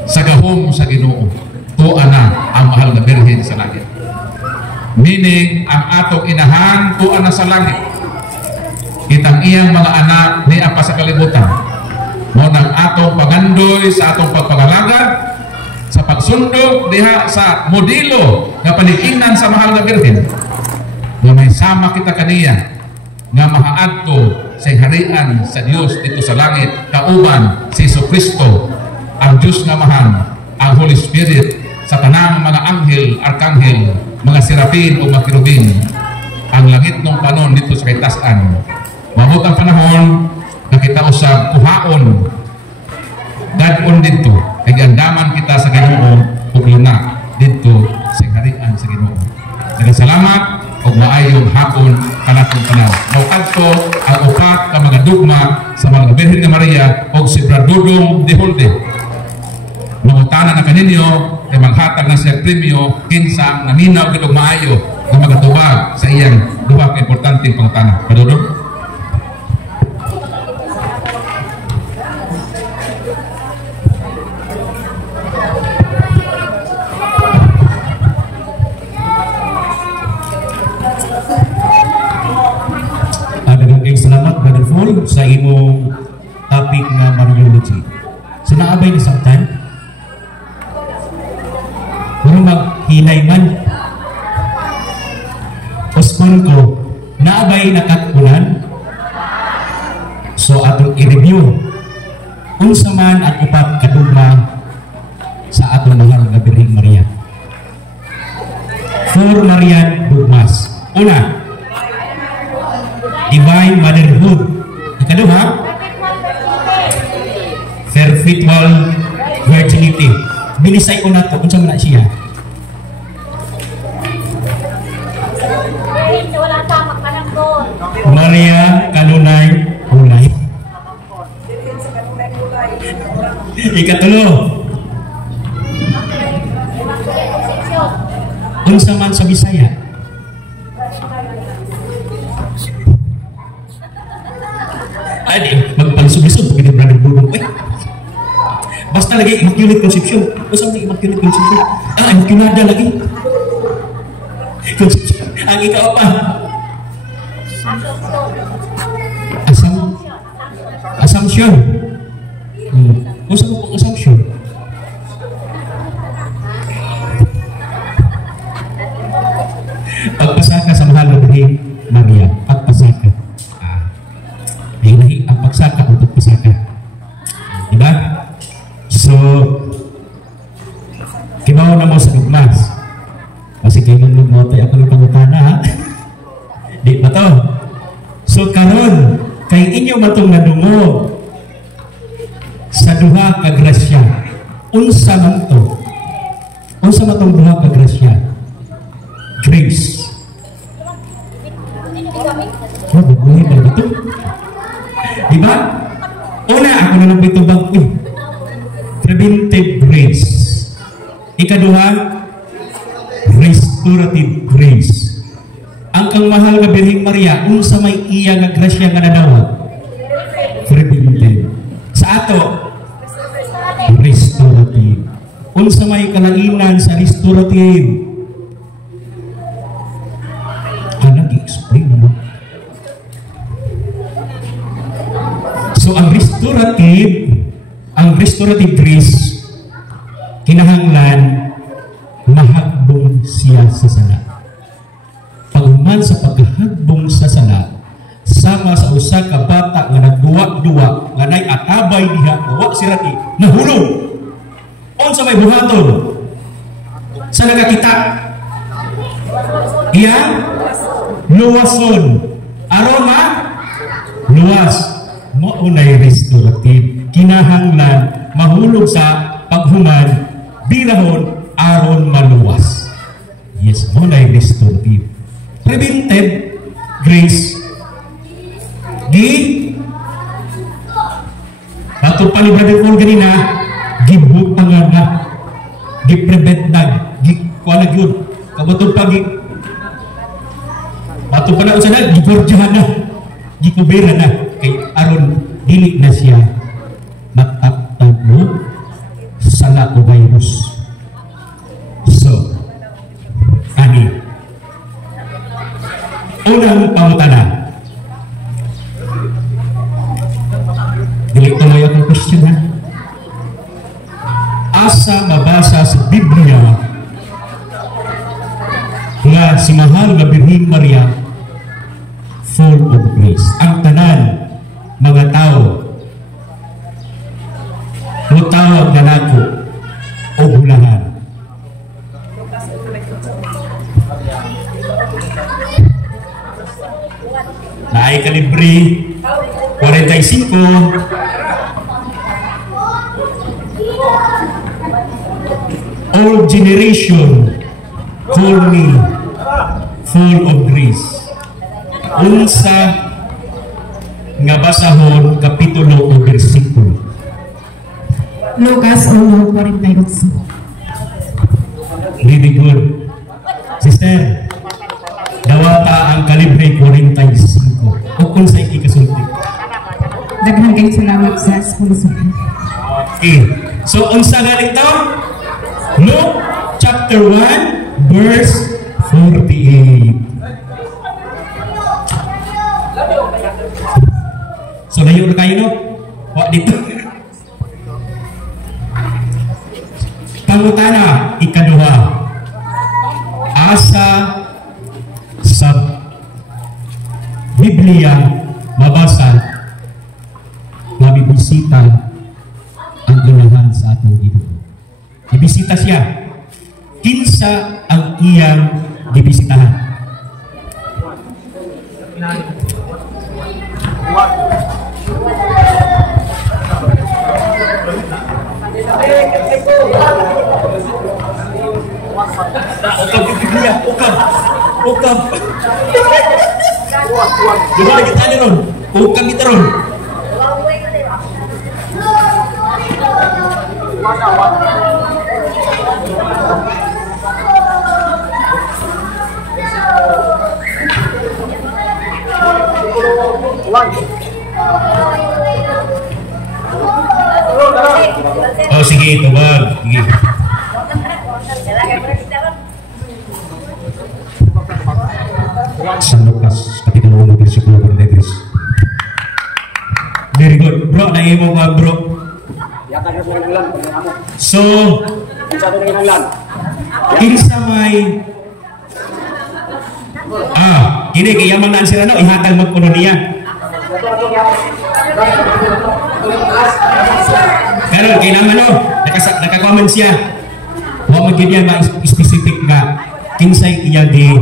sa gahom sa Ginoo, tuan na ang mahal na birhen sa langit. Meaning, ang atong inahan tuan na sa langit. Kitang iyang mga anak ni apa sa kalibutan. Mo nang atong pagandoy sa atong pagpangalaga, sa pagsundog diha sa modelo nga paniingnan sa mahal na birhen, nga may sama kita kaniya nga mahaadto sa harian sa Dios dito sa langit, kauban si Jesucristo, ang Dios nga mahal, ang Holy Spirit, sa tanang mga anghel, arkanghel, mga serapin o mga kirubin, ang langit ng panon dito sa kaitasan. Mabot ang panahon na kita usab kuhaon dadon dito, kay gandaman kita sa Ginoo ug luna dito sa harian sa Ginoo. Nagasalamat ug maayong hapon kanatong tanan. Mauadto ang upat ka mga dugma sa mga Birhen nga Maria ug si Bradudong Deholde. Mangutana na kaninyo kay maghatag na siya premyo kinsa naminaw gid og maayo nga magatubag sa iyang duha ka importanteng pangutana. Padudong salamat, Brother Paul, sa imong topic nga Mariology. So, naabay na samtan? Kung maghinay man, uskon ko, naabay nakatkunan? So, atong i-review. Unsa man at upat kadugma sa atong mahal nga Birhen Maria. 4 Marian dugmas. Una, Divine Motherhood. Ikaduha, Perpetual Virginity. Binisay ko na ito. Kung saan na siya? Maria Kanunay Ulay. Ikatulo, kung saan man sa Bisaya? Adi, magpagsugisod pag Brother Budong. Basta lagi Immaculate Conception. Basta may Immaculate Conception. Immaculada lagi. Conception. Ang ikaw pa. Assumption. Kung saan mo pong assumption? Pagpasaka sa mahal na Birhen Maria. Pagpasaka. Ay ang pagsaka untuk pasaka. Diba? So, kibaw na mo sa dugmas. Kasi kayo nung mo tayo ako ng pangutana, ha? Di ba to? So, karon kay inyo matong nadungog sa duha ka grasya. Unsa man to? Unsa man tong duha ka grasya? Grace. Buhay ba ito? Diba? Una, ako na lang itubag. Preventive grace. Ikaduha, restorative grace. Ang kang mahal na Birhen Maria, unsa may iya nga grasya nga nadawat? Preventive. Sa ato, restorative. Unsa may kalainan sa restorative? Kanang i-explain mo. So, ang restorative grace, kinahanglan, mahagbong siya sa sala. Paghuman sa paghagbong sa sala, sama sa usa ka bata nga nagduwa-duwa, nga nay atabay diha, wa sirati, nahulog. Unsa may buhaton? sa nakakita. Iya luwason. Aroma luwas. Maunay restorative. Kinahanglan mahulog sa paghuman birahon aron maluwas. Yes, maunay restorative. Preventive grace. Ato pa ni Brother Paul ganina, gibutangan na, giprevent na, kualag yun. Kabatong pag ato pa na usan na, gigordyahan na, gikubera na. Kay aron, dili na siya matatagno sa virus. So, ani, unang pangutana. Dili tuloy akong question ha. Asa mabasa sa Biblia nga si mahal nga Birhen Maria full of grace. Ang tanan mga tao mutawag na nako o bulahan. Naay kalibre 45. All generation call me full of grace. Unsa nga basahon kapitulo o bersikulo? Lucas 1:48. Very good. Sister, dawata ang kalibre 45. O kung sa ikasulti. Daghang kayong salamat sa sponsor. Okay. So, unsa galing to? Luke chapter 1 verse 48. So, layo na kayo, no? Wa dito. Pangutana, ikaduha. Asa sa Biblia mabasa na bibisita ang inahan sa atong Ginoo. Ibisita siya. Kinsa ang iyang bibisitahan? Ukab Biblia, ukab. Di ba kita ni ron? Ukab kita ron. Oh sige, tawag. Sige. Sa Lucas, kapitulo 1, versikulo 43. Very good. Bro, naimo ka bro. So, kinsa may ini kayaman na sila no, ihatag mo kuno niya. Pero kailangan no, nakakomment siya. Wa man gid ba specific nga kinsay iya di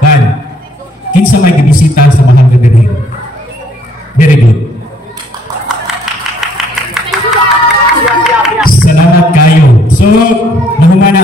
kan. Kinsa may gibisita sa mahal nga Birhen. Very good. Salamat kayo. So, nahumana